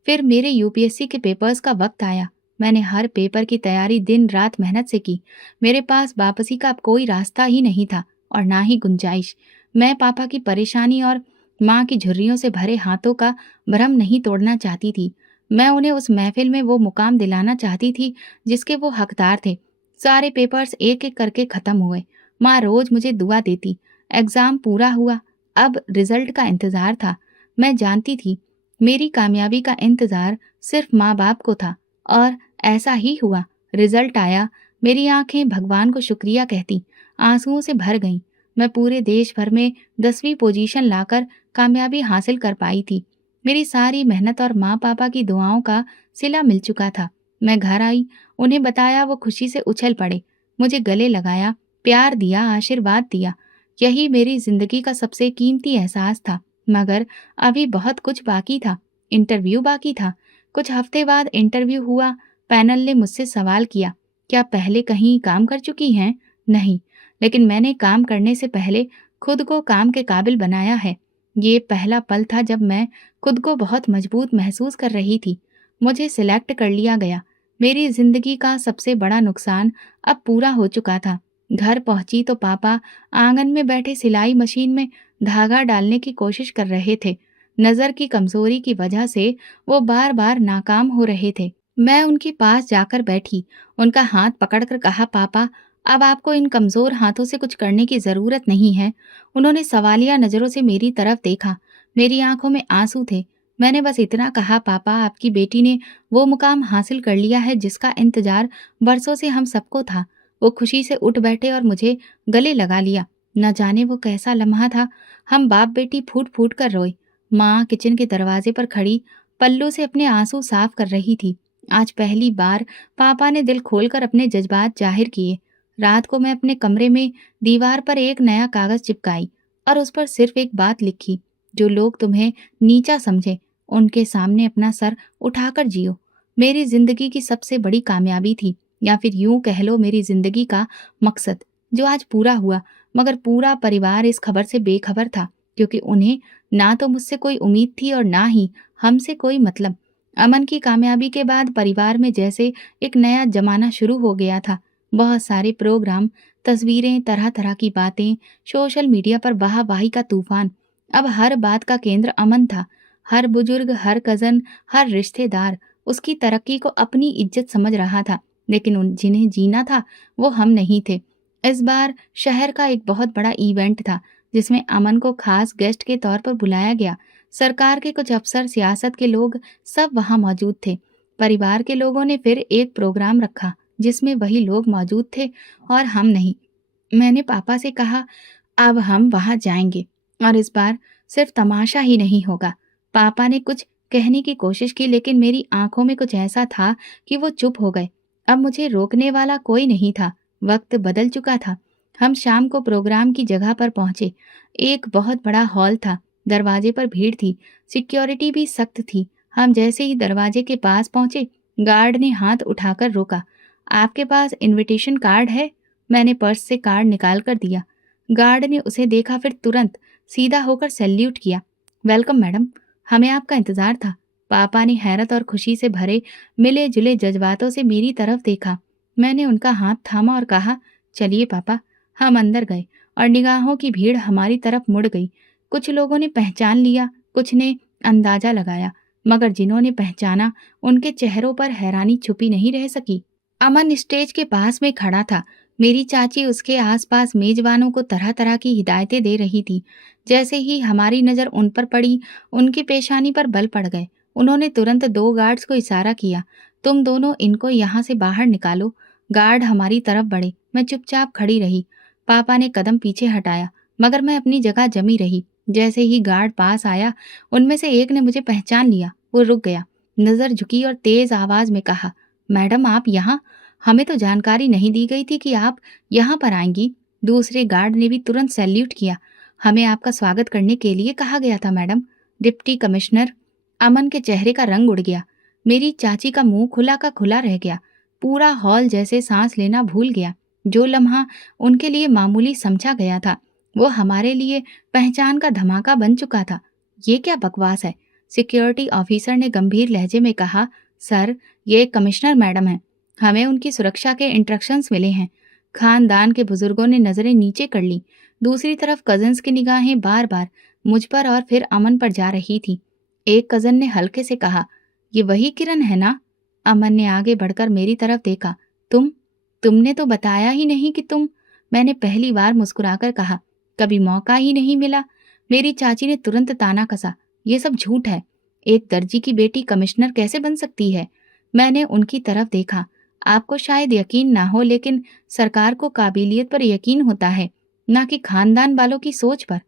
फिर मेरे यूपीएससी के पेपर्स का वक्त आया। मैंने हर पेपर की तैयारी दिन रात मेहनत से की। मेरे पास वापसी का अब कोई रास्ता ही नहीं था और ना ही गुंजाइश। मैं पापा की परेशानी और माँ की झुर्रियों से भरे हाथों का भ्रम नहीं तोड़ना चाहती थी। मैं उन्हें उस महफिल में वो मुकाम दिलाना चाहती थी जिसके वो हकदार थे। सारे पेपर्स एक-एक करके खत्म हुए। माँ रोज मुझे दुआ देती। एग्जाम पूरा हुआ। अब रिजल्ट का इंतजार था। मैं जानती थी मेरी कामयाबी का इंतजार सिर्फ माँ-बाप को था और ऐसा ही हुआ। रिजल्ट आया। मेरी आंखें भगवान को शुक्रिया कहती आंसुओं से भर गईं। मैं पूरे देश भर में 10वीं पोजीशन लाकर कामयाबी हासिल कर पाई थी। मेरी सारी मेहनत और माँ पापा की दुआओं का सिला मिल चुका था। मैं घर आई, उन्हें बताया, वो खुशी से उछल पड़े, मुझे गले लगाया, प्यार दिया, आशीर्वाद दिया। यही मेरी जिंदगी का सबसे कीमती एहसास था। मगर अभी बहुत कुछ बाकी था। इंटरव्यू बाकी था। कुछ हफ्ते बाद इंटरव्यू हुआ। पैनल ने मुझसे सवाल किया, क्या पहले कहीं काम कर चुकी हैं? नहीं, लेकिन मैंने काम करने से पहले खुद को काम के काबिल बनाया है। ये पहला पल था जब मैं खुद को बहुत मजबूत महसूस कर रही थी। मुझे सिलेक्ट कर लिया गया। मेरी जिंदगी का सबसे बड़ा नुकसान अब पूरा हो चुका था। घर पहुंची तो पापा आंगन में बैठे सिलाई मशीन में धागा डालने की कोशिश कर रहे थे। नजर की कमजोरी की वजह से वो बार बार नाकाम हो रहे थे। मैं उनके पास जाकर बैठी, उनका हाथ पकड़कर कहा, पापा अब आपको इन कमजोर हाथों से कुछ करने की जरूरत नहीं है। उन्होंने सवालिया नजरों से मेरी तरफ देखा। मेरी आंखों में आंसू थे। मैंने बस इतना कहा, पापा आपकी बेटी ने वो मुकाम हासिल कर लिया है जिसका इंतजार बरसों से हम सबको था। वो खुशी से उठ बैठे और मुझे गले लगा लिया। न जाने वो कैसा लम्हा था। हम बाप बेटी फूट फूट कर रोए। माँ किचन के दरवाजे पर खड़ी पल्लू से अपने आंसू साफ कर रही थी। आज पहली बार पापा ने दिल खोलकर अपने जज्बात जाहिर किए। रात को मैं अपने कमरे में दीवार पर एक नया कागज चिपकाई और उस पर सिर्फ एक बात लिखी, जो लोग तुम्हें नीचा समझे उनके सामने अपना सर उठाकर जियो। मेरी जिंदगी की सबसे बड़ी कामयाबी थी, या फिर यूं कह लो मेरी जिंदगी का मकसद, जो आज पूरा हुआ। मगर पूरा परिवार इस खबर से बेखबर था, क्योंकि उन्हें ना तो मुझसे कोई उम्मीद थी और ना ही हमसे कोई मतलब। अमन की कामयाबी के बाद परिवार में जैसे एक नया जमाना शुरू हो गया था। बहुत सारे प्रोग्राम, तस्वीरें, तरह तरह की बातें, सोशल मीडिया पर वाहवाही का तूफान। अब हर बात का केंद्र अमन था। हर बुजुर्ग, हर कजन, हर रिश्तेदार उसकी तरक्की को अपनी इज्जत समझ रहा था। लेकिन जिन्हें जीना था वो हम नहीं थे। इस बार शहर का एक बहुत बड़ा इवेंट था, जिसमें अमन को खास गेस्ट के तौर पर बुलाया गया। सरकार के कुछ अफसर, सियासत के लोग सब वहां मौजूद थे। परिवार के लोगों ने फिर एक प्रोग्राम रखा जिसमें वही लोग मौजूद थे और हम नहीं। मैंने पापा से कहा, अब हम वहां जाएंगे और इस बार सिर्फ तमाशा ही नहीं होगा। पापा ने कुछ कहने की कोशिश की, लेकिन मेरी आंखों में कुछ ऐसा था कि वो चुप हो गए। अब मुझे रोकने वाला कोई नहीं था। वक्त बदल चुका था। हम शाम को प्रोग्राम की जगह पर पहुंचे। एक बहुत बड़ा हॉल था। दरवाजे पर भीड़ थी। सिक्योरिटी भी सख्त थी। हम जैसे ही दरवाजे के पास पहुंचे, गार्ड ने हाथ उठाकर रोका। आपके पास इनविटेशन कार्ड है? मैंने पर्स से कार्ड निकाल कर दिया। गार्ड ने उसे देखा, फिर तुरंत सीधा होकर सैल्यूट किया। वेलकम मैडम, हमें आपका इंतजार था। पापा ने हैरत और खुशी से भरे मिले जुले जज्बातों से मेरी तरफ देखा। मैंने उनका हाथ थामा और कहा, चलिए पापा। हम अंदर गए और निगाहों की भीड़ हमारी तरफ मुड़ गई। कुछ लोगों ने पहचान लिया, कुछ ने अंदाजा लगाया, मगर जिन्होंने पहचाना उनके चेहरों पर हैरानी छुपी नहीं रह सकी। अमन स्टेज के पास में खड़ा था। मेरी चाची उसके आसपास मेजबानों को तरह तरह की हिदायतें दे रही थी। जैसे ही हमारी नजर उन पर पड़ी, उनकी पेशानी पर बल पड़ गए। उन्होंने तुरंत 2 गार्ड्स को इशारा किया, तुम दोनों इनको यहाँ से बाहर निकालो। गार्ड हमारी तरफ बढ़े। मैं चुपचाप खड़ी रही। पापा ने कदम पीछे हटाया, मगर मैं अपनी जगह जमी रही। जैसे ही गार्ड पास आया, उनमें से एक ने मुझे पहचान लिया। वो रुक गया, नजर झुकी और तेज आवाज में कहा, मैडम आप यहाँ? हमें तो जानकारी नहीं दी गई थी कि आप यहाँ पर आएंगी। दूसरे गार्ड ने भी तुरंत सैल्यूट किया। हमें आपका स्वागत करने के लिए कहा गया था मैडम। Deputy commissioner. अमन के चेहरे का रंग उड़ गया। मेरी चाची का मुंह खुला का खुला रह गया। पूरा हॉल जैसे सांस लेना भूल गया। जो लम्हा उनके लिए मामूली समझा गया था, वो हमारे लिए पहचान का धमाका बन चुका था। ये क्या बकवास है? सिक्योरिटी ऑफिसर ने गंभीर लहजे में कहा, सर ये कमिश्नर मैडम है। हमें उनकी सुरक्षा के इंस्ट्रक्शंस मिले हैं। खानदान के बुजुर्गों ने नजरें नीचे कर ली। दूसरी तरफ कजन्स की निगाहें बार बार मुझ पर और फिर अमन पर जा रही थी। एक कजन ने हल्के से कहा, ये वही किरण है ना? अमन ने आगे बढ़कर मेरी तरफ देखा। तुमने तो बताया ही नहीं कि तुम। मैंने पहली बार मुस्कुराकर कहा। कभी मौका ही नहीं मिला। मेरी चाची ने तुरंत ताना कसा। ये सब झूठ है। एक दर्जी की बेटी कमिश्नर कैसे बन सकती है? मैंने उनकी तरफ देखा। आपको शायद यकीन ना हो, लेकिन सरकार को काबिलियत पर यकीन होता है, ना कि खानदान वालों की सोच पर।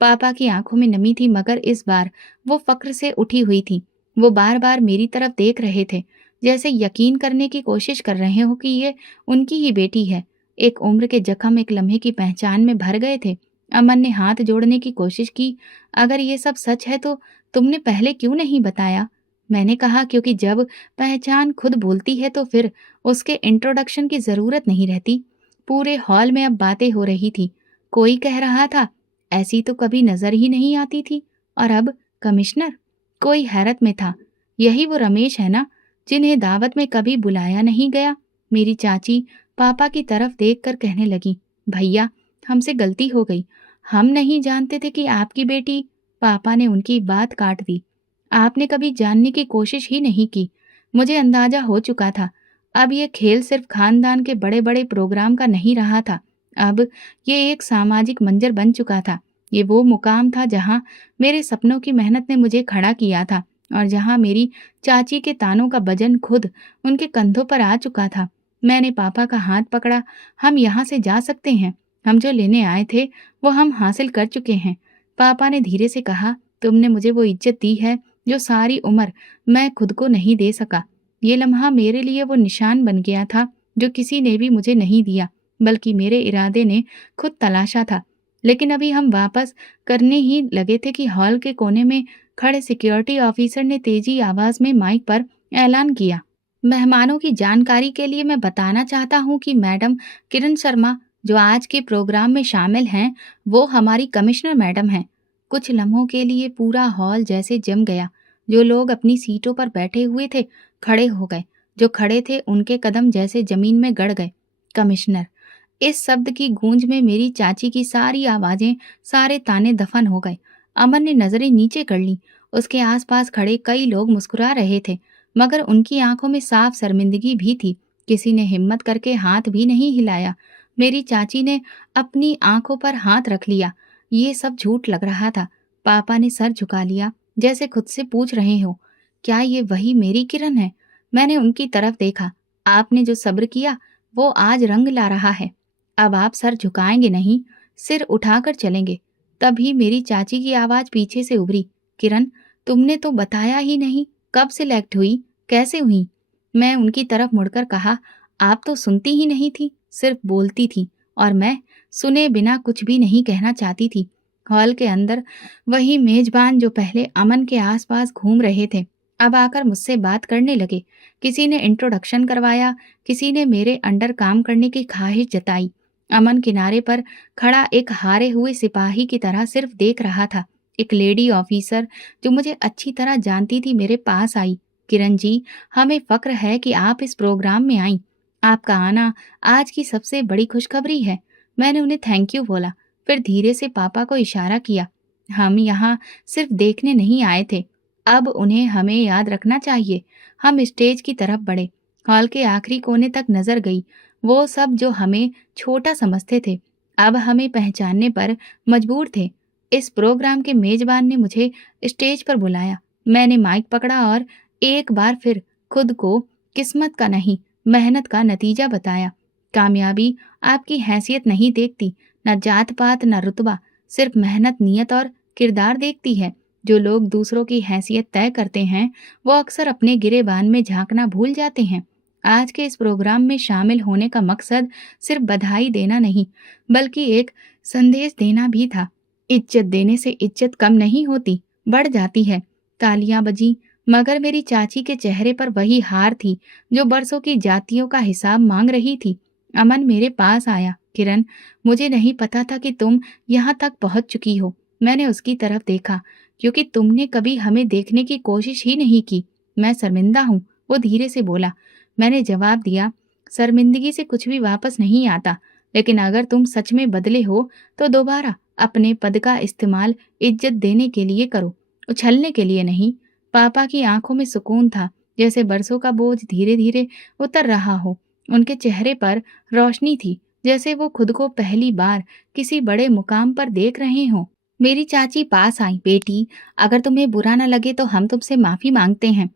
पापा की आंखों में नमी थी, मगर इस बार वो फक्र से उठी हुई थी। वो बार बार मेरी तरफ देख रहे थे, जैसे यकीन करने की कोशिश कर रहे हो कि ये उनकी ही बेटी है। एक उम्र के जख्म एक लम्हे की पहचान में भर गए थे। अमन ने हाथ जोड़ने की कोशिश की। अगर ये सब सच है तो तुमने पहले क्यों नहीं बताया? मैंने कहा, क्योंकि जब पहचान खुद बोलती है तो फिर उसके इंट्रोडक्शन की जरूरत नहीं रहती। पूरे हॉल में अब बातें हो रही थी। कोई कह रहा था, ऐसी तो कभी नजर ही नहीं आती थी, और अब कमिश्नर। कोई हैरत में था। यही वो रमेश है ना, जिन्हें दावत में कभी बुलाया नहीं गया? मेरी चाची पापा की तरफ देखकर कहने लगी, भैया, हमसे गलती हो गई। हम नहीं जानते थे कि आपकी बेटी। पापा ने उनकी बात काट दी। आपने कभी जानने की कोशिश ही नहीं की। मुझे अंदाजा हो चुका था। अब ये खेल सिर्फ खानदान के बड़े बड़े प्रोग्राम का नहीं रहा था। अब ये एक सामाजिक मंजर बन चुका था। ये वो मुकाम था जहां मेरे सपनों की मेहनत ने मुझे खड़ा किया था, और जहां मेरी चाची के तानों का वजन खुद उनके कंधों पर आ चुका था। मैंने पापा का हाथ पकड़ा। हम यहाँ से जा सकते हैं। हम जो लेने आए थे वो हम हासिल कर चुके हैं। पापा ने धीरे से कहा, तुमने मुझे वो इज्जत दी है जो सारी उम्र मैं खुद को नहीं दे सका। ये लम्हा मेरे लिए वो निशान बन गया था जो किसी ने भी मुझे नहीं दिया, बल्कि मेरे इरादे ने खुद तलाशा था। लेकिन अभी हम वापस करने ही लगे थे कि हॉल के कोने में खड़े सिक्योरिटी ऑफिसर ने तेजी आवाज में माइक पर ऐलान किया, मेहमानों की जानकारी के लिए मैं बताना चाहता हूँ कि मैडम किरण शर्मा, जो आज के प्रोग्राम में शामिल हैं, वो हमारी कमिश्नर मैडम हैं। कुछ लम्हों के लिए पूरा हॉल जैसे जम गया। जो लोग अपनी सीटों पर बैठे हुए थे खड़े हो गए। जो खड़े थे उनके कदम जैसे जमीन में गड़ गए। कमिश्नर। इस शब्द की गूंज में मेरी चाची की सारी आवाजें, सारे ताने दफन हो गए। अमन ने नजरें नीचे कर ली। उसके आसपास खड़े कई लोग मुस्कुरा रहे थे, मगर उनकी आंखों में साफ शर्मिंदगी भी थी। किसी ने हिम्मत करके हाथ भी नहीं हिलाया। मेरी चाची ने अपनी आंखों पर हाथ रख लिया। ये सब झूठ लग रहा था। पापा ने सर झुका लिया, जैसे खुद से पूछ रहे हो, क्या ये वही मेरी किरण है? मैंने उनकी तरफ देखा। आपने जो सब्र किया वो आज रंग ला रहा है। अब आप सर झुकाएंगे नहीं, सिर उठाकर चलेंगे। तभी मेरी चाची की आवाज पीछे से उभरी, किरण, तुमने तो बताया ही नहीं। कब सिलेक्ट हुई? कैसे हुई? मैं उनकी तरफ मुड़कर कहा, आप तो सुनती ही नहीं थी, सिर्फ बोलती थी, और मैं सुने बिना कुछ भी नहीं कहना चाहती थी। हॉल के अंदर वही मेजबान जो पहले अमन के आसपास घूम रहे थे, अब आकर मुझसे बात करने लगे। किसी ने इंट्रोडक्शन करवाया, किसी ने मेरे अंडर काम करने की ख्वाहिश जताई। अमन किनारे पर खड़ा एक हारे हुए सिपाही की तरह सिर्फ देख रहा था। एक लेडी ऑफिसर जो मुझे अच्छी तरह जानती थी मेरे पास आई। किरण जी, हमें फक्र है कि आप इस प्रोग्राम में आई। आपका आना आज की सबसे बड़ी खुशखबरी है। मैंने उन्हें थैंक यू बोला, फिर धीरे से पापा को इशारा किया। हम यहाँ सिर्फ देखने नहीं आए थे। अब उन्हें हमें याद रखना चाहिए। हम स्टेज की तरफ बढ़े। हॉल के आखिरी कोने तक नजर गई। वो सब जो हमें छोटा समझते थे, अब हमें पहचानने पर मजबूर थे। इस प्रोग्राम के मेजबान ने मुझे स्टेज पर बुलाया। मैंने माइक पकड़ा और एक बार फिर खुद को किस्मत का नहीं, मेहनत का नतीजा बताया। कामयाबी आपकी हैसियत नहीं देखती, न जात पात न रुतबा, सिर्फ मेहनत, नियत और किरदार देखती है। जो लोग दूसरों की हैसियत तय करते हैं, वो अक्सर अपने गिरेबान में झांकना भूल जाते हैं। आज के इस प्रोग्राम में शामिल होने का मकसद सिर्फ बधाई देना नहीं, बल्कि एक संदेश देना भी था। इज्जत देने से इज्जत कम नहीं होती, बढ़ जाती है। तालियां बजी, मगर मेरी चाची के चेहरे पर वही हार थी जो बरसों की जातियों का हिसाब मांग रही थी। अमन मेरे पास आया। किरण, मुझे नहीं पता था कि तुम यहाँ तक पहुँच चुकी हो। मैंने उसकी तरफ देखा, क्योंकि तुमने कभी हमें देखने की कोशिश ही नहीं की। मैं शर्मिंदा हूँ, वो धीरे से बोला। मैंने जवाब दिया, शर्मिंदगी से कुछ भी वापस नहीं आता, लेकिन अगर तुम सच में बदले हो तो दोबारा अपने पद का इस्तेमाल इज्जत देने के लिए करो, उछलने के लिए नहीं। पापा की आंखों में सुकून था, जैसे बरसों का बोझ धीरे धीरे उतर रहा हो। उनके चेहरे पर रोशनी थी, जैसे वो खुद को पहली बार किसी बड़े मुकाम पर देख रहे हों। मेरी चाची पास आई, बेटी, अगर तुम्हें बुरा न लगे तो हम तुमसे माफी मांगते हैं।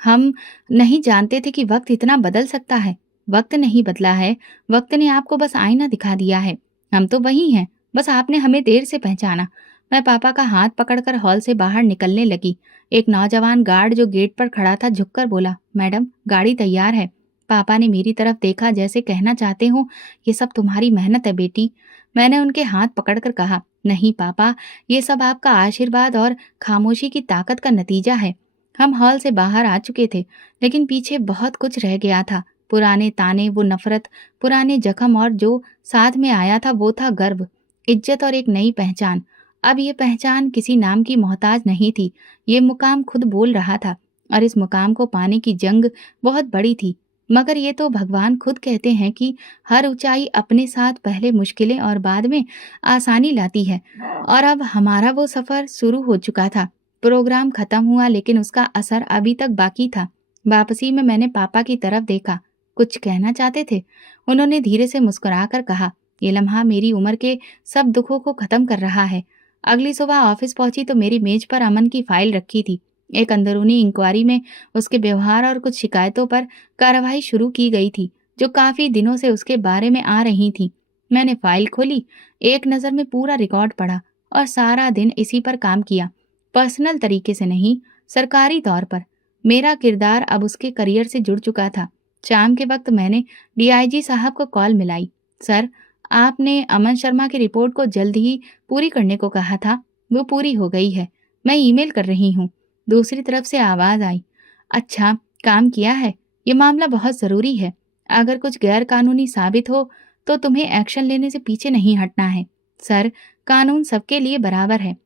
हम नहीं जानते थे कि वक्त इतना बदल सकता है। वक्त नहीं बदला है, वक्त ने आपको बस आईना दिखा दिया है। हम तो वही हैं, बस आपने हमें देर से पहचाना। मैं पापा का हाथ पकड़कर हॉल से बाहर निकलने लगी। एक नौजवान गार्ड जो गेट पर खड़ा था झुककर बोला, मैडम, गाड़ी तैयार है। पापा ने मेरी तरफ देखा, जैसे कहना चाहते हो, ये सब तुम्हारी मेहनत है बेटी। मैंने उनके हाथ पकड़कर कहा, नहीं पापा, ये सब आपका आशीर्वाद और खामोशी की ताकत का नतीजा है। हम हॉल से बाहर आ चुके थे, लेकिन पीछे बहुत कुछ रह गया था। पुराने ताने, वो नफरत, पुराने जख्म, और जो साथ में आया था वो था गर्व, इज्जत और एक नई पहचान। अब ये पहचान किसी नाम की मोहताज नहीं थी। ये मुकाम खुद बोल रहा था, और इस मुकाम को पाने की जंग बहुत बड़ी थी। मगर ये तो भगवान खुद कहते हैं कि हर ऊंचाई अपने साथ पहले मुश्किलें और बाद में आसानी लाती है। और अब हमारा वो सफर शुरू हो चुका था। प्रोग्राम खत्म हुआ, लेकिन उसका असर अभी तक बाकी था। वापसी में मैंने पापा की तरफ देखा। कुछ कहना चाहते थे। उन्होंने धीरे से मुस्कुराकर कहा, ये लम्हा मेरी उम्र के सब दुखों को खत्म कर रहा है। अगली सुबह ऑफिस पहुंची तो मेरी मेज पर अमन की फाइल रखी थी। एक अंदरूनी इंक्वायरी में उसके व्यवहार और कुछ शिकायतों पर कार्रवाई शुरू की गई थी, जो काफी दिनों से उसके बारे में आ रही थी। मैंने फाइल खोली, एक नज़र में पूरा रिकॉर्ड पढ़ा और सारा दिन इसी पर काम किया। पर्सनल तरीके से नहीं, सरकारी तौर पर। मेरा किरदार अब उसके करियर से जुड़ चुका था। शाम के वक्त मैंने डीआईजी साहब को कॉल मिलाई। सर, आपने अमन शर्मा की रिपोर्ट को जल्द ही पूरी करने को कहा था। वो पूरी हो गई है। मैं ईमेल कर रही हूँ। दूसरी तरफ से आवाज आई, अच्छा, काम किया है। ये मामला बहुत जरूरी है। अगर कुछ गैर कानूनी साबित हो तो तुम्हें एक्शन लेने से पीछे नहीं हटना है। सर, कानून सबके लिए बराबर है।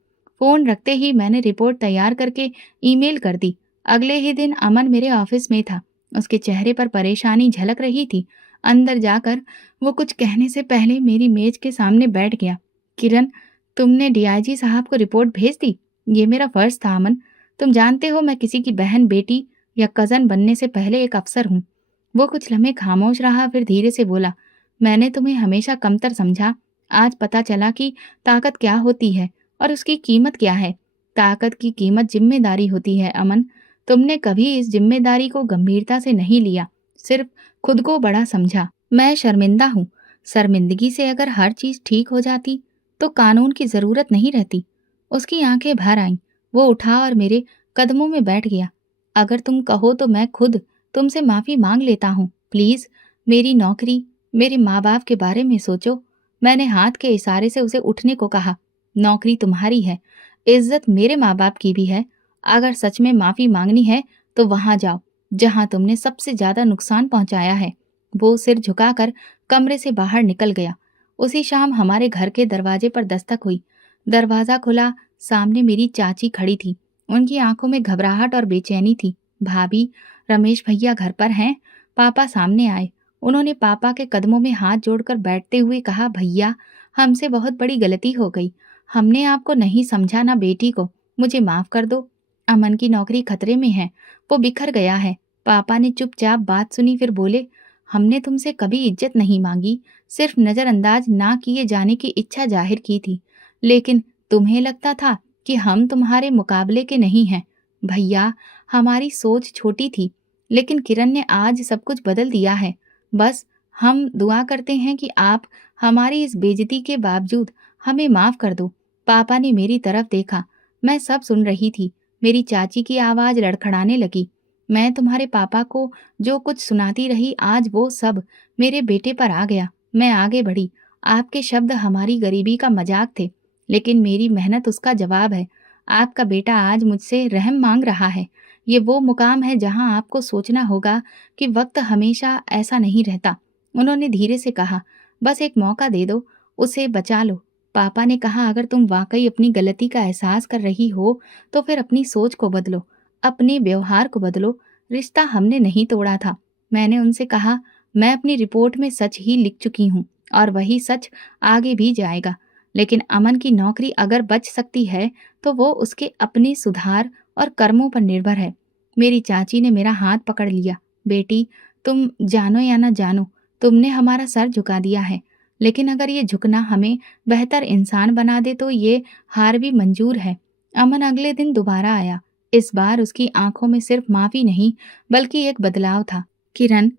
फोन रखते ही मैंने रिपोर्ट तैयार करके ईमेल कर दी। अगले ही दिन अमन मेरे ऑफिस में था। उसके चेहरे पर परेशानी झलक रही थी। अंदर जाकर वो कुछ कहने से पहले मेरी मेज के सामने बैठ गया। किरण, तुमने डीआईजी साहब को रिपोर्ट भेज दी? ये मेरा फर्ज था अमन। तुम जानते हो मैं किसी की बहन, बेटी या कजन बनने से पहले एक अफसर हूँ। वो कुछ लम्हे खामोश रहा, फिर धीरे से बोला, मैंने तुम्हें हमेशा कमतर समझा। आज पता चला कि ताकत क्या होती है और उसकी कीमत क्या है। ताकत की कीमत जिम्मेदारी होती है अमन। तुमने कभी इस जिम्मेदारी को गंभीरता से नहीं लिया, सिर्फ खुद को बड़ा समझा। मैं शर्मिंदा हूँ। शर्मिंदगी से अगर हर चीज ठीक हो जाती तो कानून की जरूरत नहीं रहती। उसकी आंखें भर आईं। वो उठा और मेरे कदमों में बैठ गया। अगर तुम कहो तो मैं खुद तुमसे माफी मांग लेता हूँ। प्लीज, मेरी नौकरी, मेरे माँ बाप के बारे में सोचो। मैंने हाथ के इशारे से उसे उठने को कहा। नौकरी तुम्हारी है, इज्जत मेरे माँ बाप की भी है। अगर सच में माफी मांगनी है तो वहां जाओ जहां तुमने सबसे ज्यादा नुकसान पहुंचाया है। वो सिर झुकाकर कमरे से बाहर निकल गया। उसी शाम हमारे घर के दरवाजे पर दस्तक हुई। दरवाजा खुला, सामने मेरी चाची खड़ी थी। उनकी आंखों में घबराहट और बेचैनी थी। भाभी, रमेश भैया घर पर हैं? पापा सामने आए। उन्होंने पापा के कदमों में हाथ जोड़कर बैठते हुए कहा, भैया, हमसे बहुत बड़ी गलती हो गई। हमने आपको नहीं समझा ना बेटी को। मुझे माफ कर दो। अमन की नौकरी खतरे में है, वो बिखर गया है। पापा ने चुपचाप बात सुनी, फिर बोले, हमने तुमसे कभी इज्जत नहीं मांगी, सिर्फ नजरअंदाज ना किए जाने की इच्छा जाहिर की थी। लेकिन तुम्हें लगता था कि हम तुम्हारे मुकाबले के नहीं हैं। भैया, हमारी सोच छोटी थी, लेकिन किरण ने आज सब कुछ बदल दिया है। बस हम दुआ करते हैं कि आप हमारी इस बेइज्जती के बावजूद हमें माफ कर दो। पापा ने मेरी तरफ देखा। मैं सब सुन रही थी। मेरी चाची की आवाज लड़खड़ाने लगी। मैं तुम्हारे पापा को जो कुछ सुनाती रही, आज वो सब मेरे बेटे पर आ गया। मैं आगे बढ़ी। आपके शब्द हमारी गरीबी का मजाक थे, लेकिन मेरी मेहनत उसका जवाब है। आपका बेटा आज मुझसे रहम मांग रहा है। ये वो मुकाम है जहां आपको सोचना होगा कि वक्त हमेशा ऐसा नहीं रहता। उन्होंने धीरे से कहा, बस एक मौका दे दो, उसे बचा लो। पापा ने कहा, अगर तुम वाकई अपनी गलती का एहसास कर रही हो तो फिर अपनी सोच को बदलो, अपने व्यवहार को बदलो। रिश्ता हमने नहीं तोड़ा था। मैंने उनसे कहा, मैं अपनी रिपोर्ट में सच ही लिख चुकी हूँ और वही सच आगे भी जाएगा। लेकिन अमन की नौकरी अगर बच सकती है तो वो उसके अपने सुधार और कर्मों पर निर्भर है। मेरी चाची ने मेरा हाथ पकड़ लिया। बेटी, तुम जानो या ना जानो, तुमने हमारा सर झुका दिया है, लेकिन अगर ये झुकना हमें बेहतर इंसान बना दे तो ये हार भी मंजूर है। अमन अगले दिन दोबारा आया। इस बार उसकी आंखों में सिर्फ माफी नहीं, बल्कि एक बदलाव था। किरण,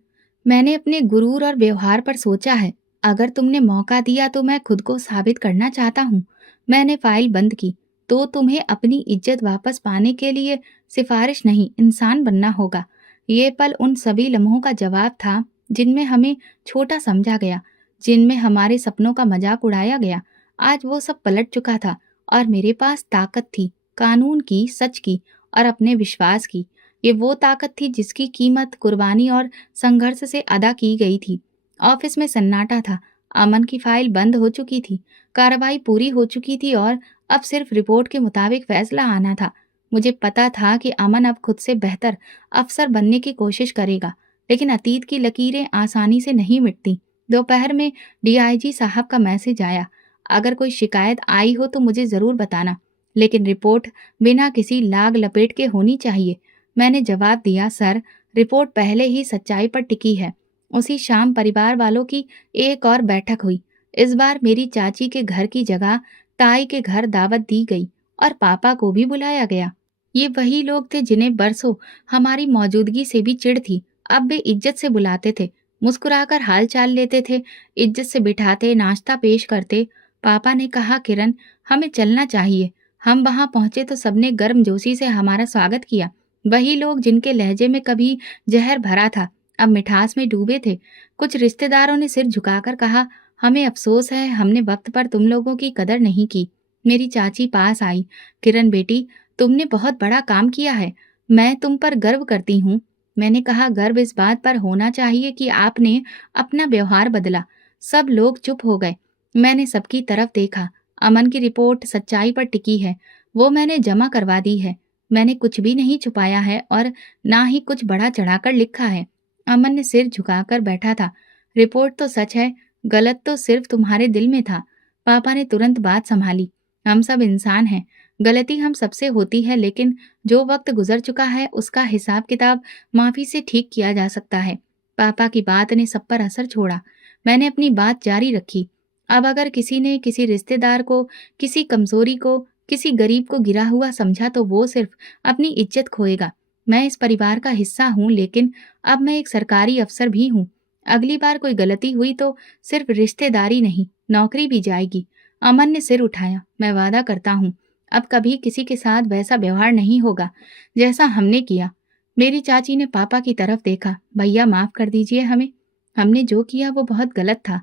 मैंने अपने गुरूर और व्यवहार पर सोचा है। अगर तुमने मौका दिया तो मैं खुद को साबित करना चाहता हूँ। मैंने फाइल बंद की। तो तुम्हें अपनी इज्जत वापस पाने के लिए सिफारिश नहीं, इंसान बनना होगा। ये पल उन सभी लम्हों का जवाब था जिनमें हमें छोटा समझा गया, जिनमें हमारे सपनों का मजाक उड़ाया गया। आज वो सब पलट चुका था और मेरे पास ताकत थी, कानून की, सच की और अपने विश्वास की। ये वो ताकत थी जिसकी कीमत कुर्बानी और संघर्ष से अदा की गई थी। ऑफिस में सन्नाटा था। अमन की फाइल बंद हो चुकी थी, कार्रवाई पूरी हो चुकी थी और अब सिर्फ रिपोर्ट के मुताबिक फैसला आना था। मुझे पता था कि अमन अब खुद से बेहतर अफसर बनने की कोशिश करेगा, लेकिन अतीत की लकीरें आसानी से नहीं मिटती। दोपहर में डीआईजी साहब का मैसेज आया। अगर कोई शिकायत आई हो तो मुझे जरूर बताना, लेकिन रिपोर्ट बिना किसी लाग लपेट के होनी चाहिए। मैंने जवाब दिया, सर, रिपोर्ट पहले ही सच्चाई पर टिकी है। उसी शाम परिवार वालों की एक और बैठक हुई। इस बार मेरी चाची के घर की जगह ताई के घर दावत दी गई और पापा को भी बुलाया गया। ये वही लोग थे जिन्हें बरसों हमारी मौजूदगी से भी चिढ़ थी। अब वे इज्जत से बुलाते थे, मुस्कुराकर हाल चाल लेते थे, इज्जत से बिठाते, नाश्ता पेश करते। पापा ने कहा, किरण, हमें चलना चाहिए। हम वहां पहुंचे तो सबने गर्मजोशी से हमारा स्वागत किया। वही लोग जिनके लहजे में कभी जहर भरा था, अब मिठास में डूबे थे। कुछ रिश्तेदारों ने सिर झुकाकर कहा, हमें अफसोस है, हमने वक्त पर तुम लोगों की कदर नहीं की। मेरी चाची पास आई। किरण बेटी, तुमने बहुत बड़ा काम किया है। मैं तुम पर गर्व करती हूँ। मैंने कहा, गर्व इस बात पर होना चाहिए कि आपने अपना व्यवहार बदला। सब लोग चुप हो गए। मैंने सबकी तरफ देखा। अमन की रिपोर्ट सच्चाई पर टिकी है। वो मैंने जमा करवा दी है। मैंने कुछ भी नहीं छुपाया है और ना ही कुछ बड़ा चढ़ाकर लिखा है। अमन ने सिर झुकाकर बैठा था। रिपोर्ट तो सच है, गलत तो सिर्फ तुम्हारे दिल में था। पापा ने तुरंत बात संभाली। हम सब इंसान हैं, गलती हम सबसे होती है, लेकिन जो वक्त गुजर चुका है उसका हिसाब किताब माफी से ठीक किया जा सकता है। पापा की बात ने सब पर असर छोड़ा। मैंने अपनी बात जारी रखी। अब अगर किसी ने किसी रिश्तेदार को, किसी कमजोरी को, किसी गरीब को गिरा हुआ समझा तो वो सिर्फ अपनी इज्जत खोएगा। मैं इस परिवार का हिस्सा हूँ, लेकिन अब मैं एक सरकारी अफसर भी हूँ। अगली बार कोई गलती हुई तो सिर्फ रिश्तेदारी नहीं, नौकरी भी जाएगी। अमन ने सिर उठाया। मैं वादा करता हूँ, अब कभी किसी के साथ वैसा व्यवहार नहीं होगा जैसा हमने किया। मेरी चाची ने पापा की तरफ देखा। भैया, माफ कर दीजिए हमें। हमने जो किया वो बहुत गलत था।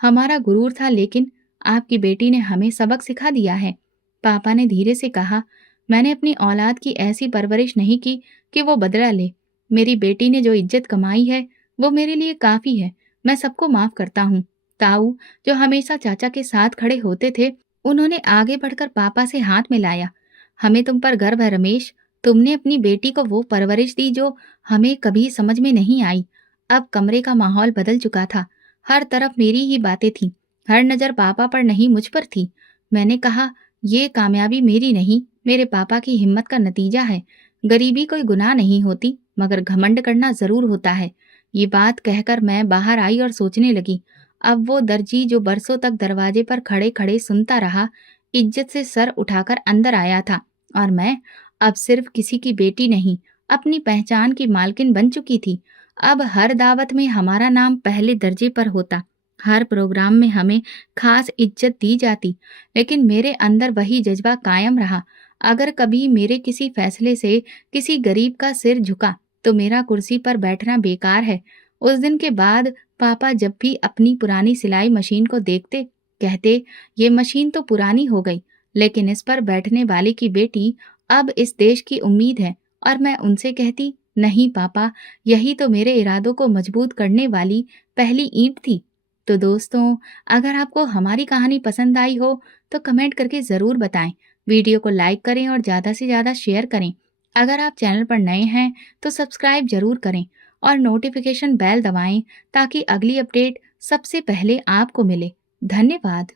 हमारा गुरूर था, लेकिन आपकी बेटी ने हमें सबक सिखा दिया है। पापा ने धीरे से कहा, मैंने अपनी औलाद की ऐसी परवरिश नहीं की कि वो बदला ले। मेरी बेटी ने जो इज्जत कमाई है वो मेरे लिए काफी है। मैं सबको माफ करता हूँ। ताऊ, जो हमेशा चाचा के साथ खड़े होते थे, उन्होंने आगे बढ़कर पापा से हाथ मिलाया। हमें तुम पर गर्व है रमेश। तुमने अपनी बेटी को वो परवरिश दी जो हमें कभी समझ में नहीं आई। अब कमरे का माहौल बदल चुका था। हर तरफ मेरी ही बातें थी। हर नजर पापा पर नहीं, मुझ पर थी। मैंने कहा, ये कामयाबी मेरी नहीं, मेरे पापा की हिम्मत का नतीजा है। गरीबी कोई गुनाह नहीं होती, मगर घमंड करना जरूर होता है। ये बात कहकर मैं बाहर आई और सोचने लगी। अब वो दर्जी जो बरसों तक दरवाजे पर खड़े खड़े सुनता रहा, इज्जत से सर उठाकर अंदर आया था, और मैं अब सिर्फ किसी की बेटी नहीं, अपनी पहचान की मालकिन बन चुकी थी। अब हर दावत में हमारा नाम पहले दर्जे पर होता, हर प्रोग्राम में हमें खास इज्जत दी जाती। लेकिन मेरे अंदर वही जज्बा कायम रहा। अगर कभी मेरे किसी फैसले से किसी गरीब का सिर झुका तो मेरा कुर्सी पर बैठना बेकार है। उस दिन के बाद पापा जब भी अपनी पुरानी सिलाई मशीन को देखते, कहते, ये मशीन तो पुरानी हो गई, लेकिन इस पर बैठने वाले की बेटी अब इस देश की उम्मीद है। और मैं उनसे कहती, नहीं पापा, यही तो मेरे इरादों को मजबूत करने वाली पहली ईंट थी। तो दोस्तों, अगर आपको हमारी कहानी पसंद आई हो तो कमेंट करके ज़रूर बताएं। वीडियो को लाइक करें और ज़्यादा से ज़्यादा शेयर करें। अगर आप चैनल पर नए हैं तो सब्सक्राइब जरूर करें और नोटिफिकेशन बेल दबाएं ताकि अगली अपडेट सबसे पहले आपको मिले। धन्यवाद।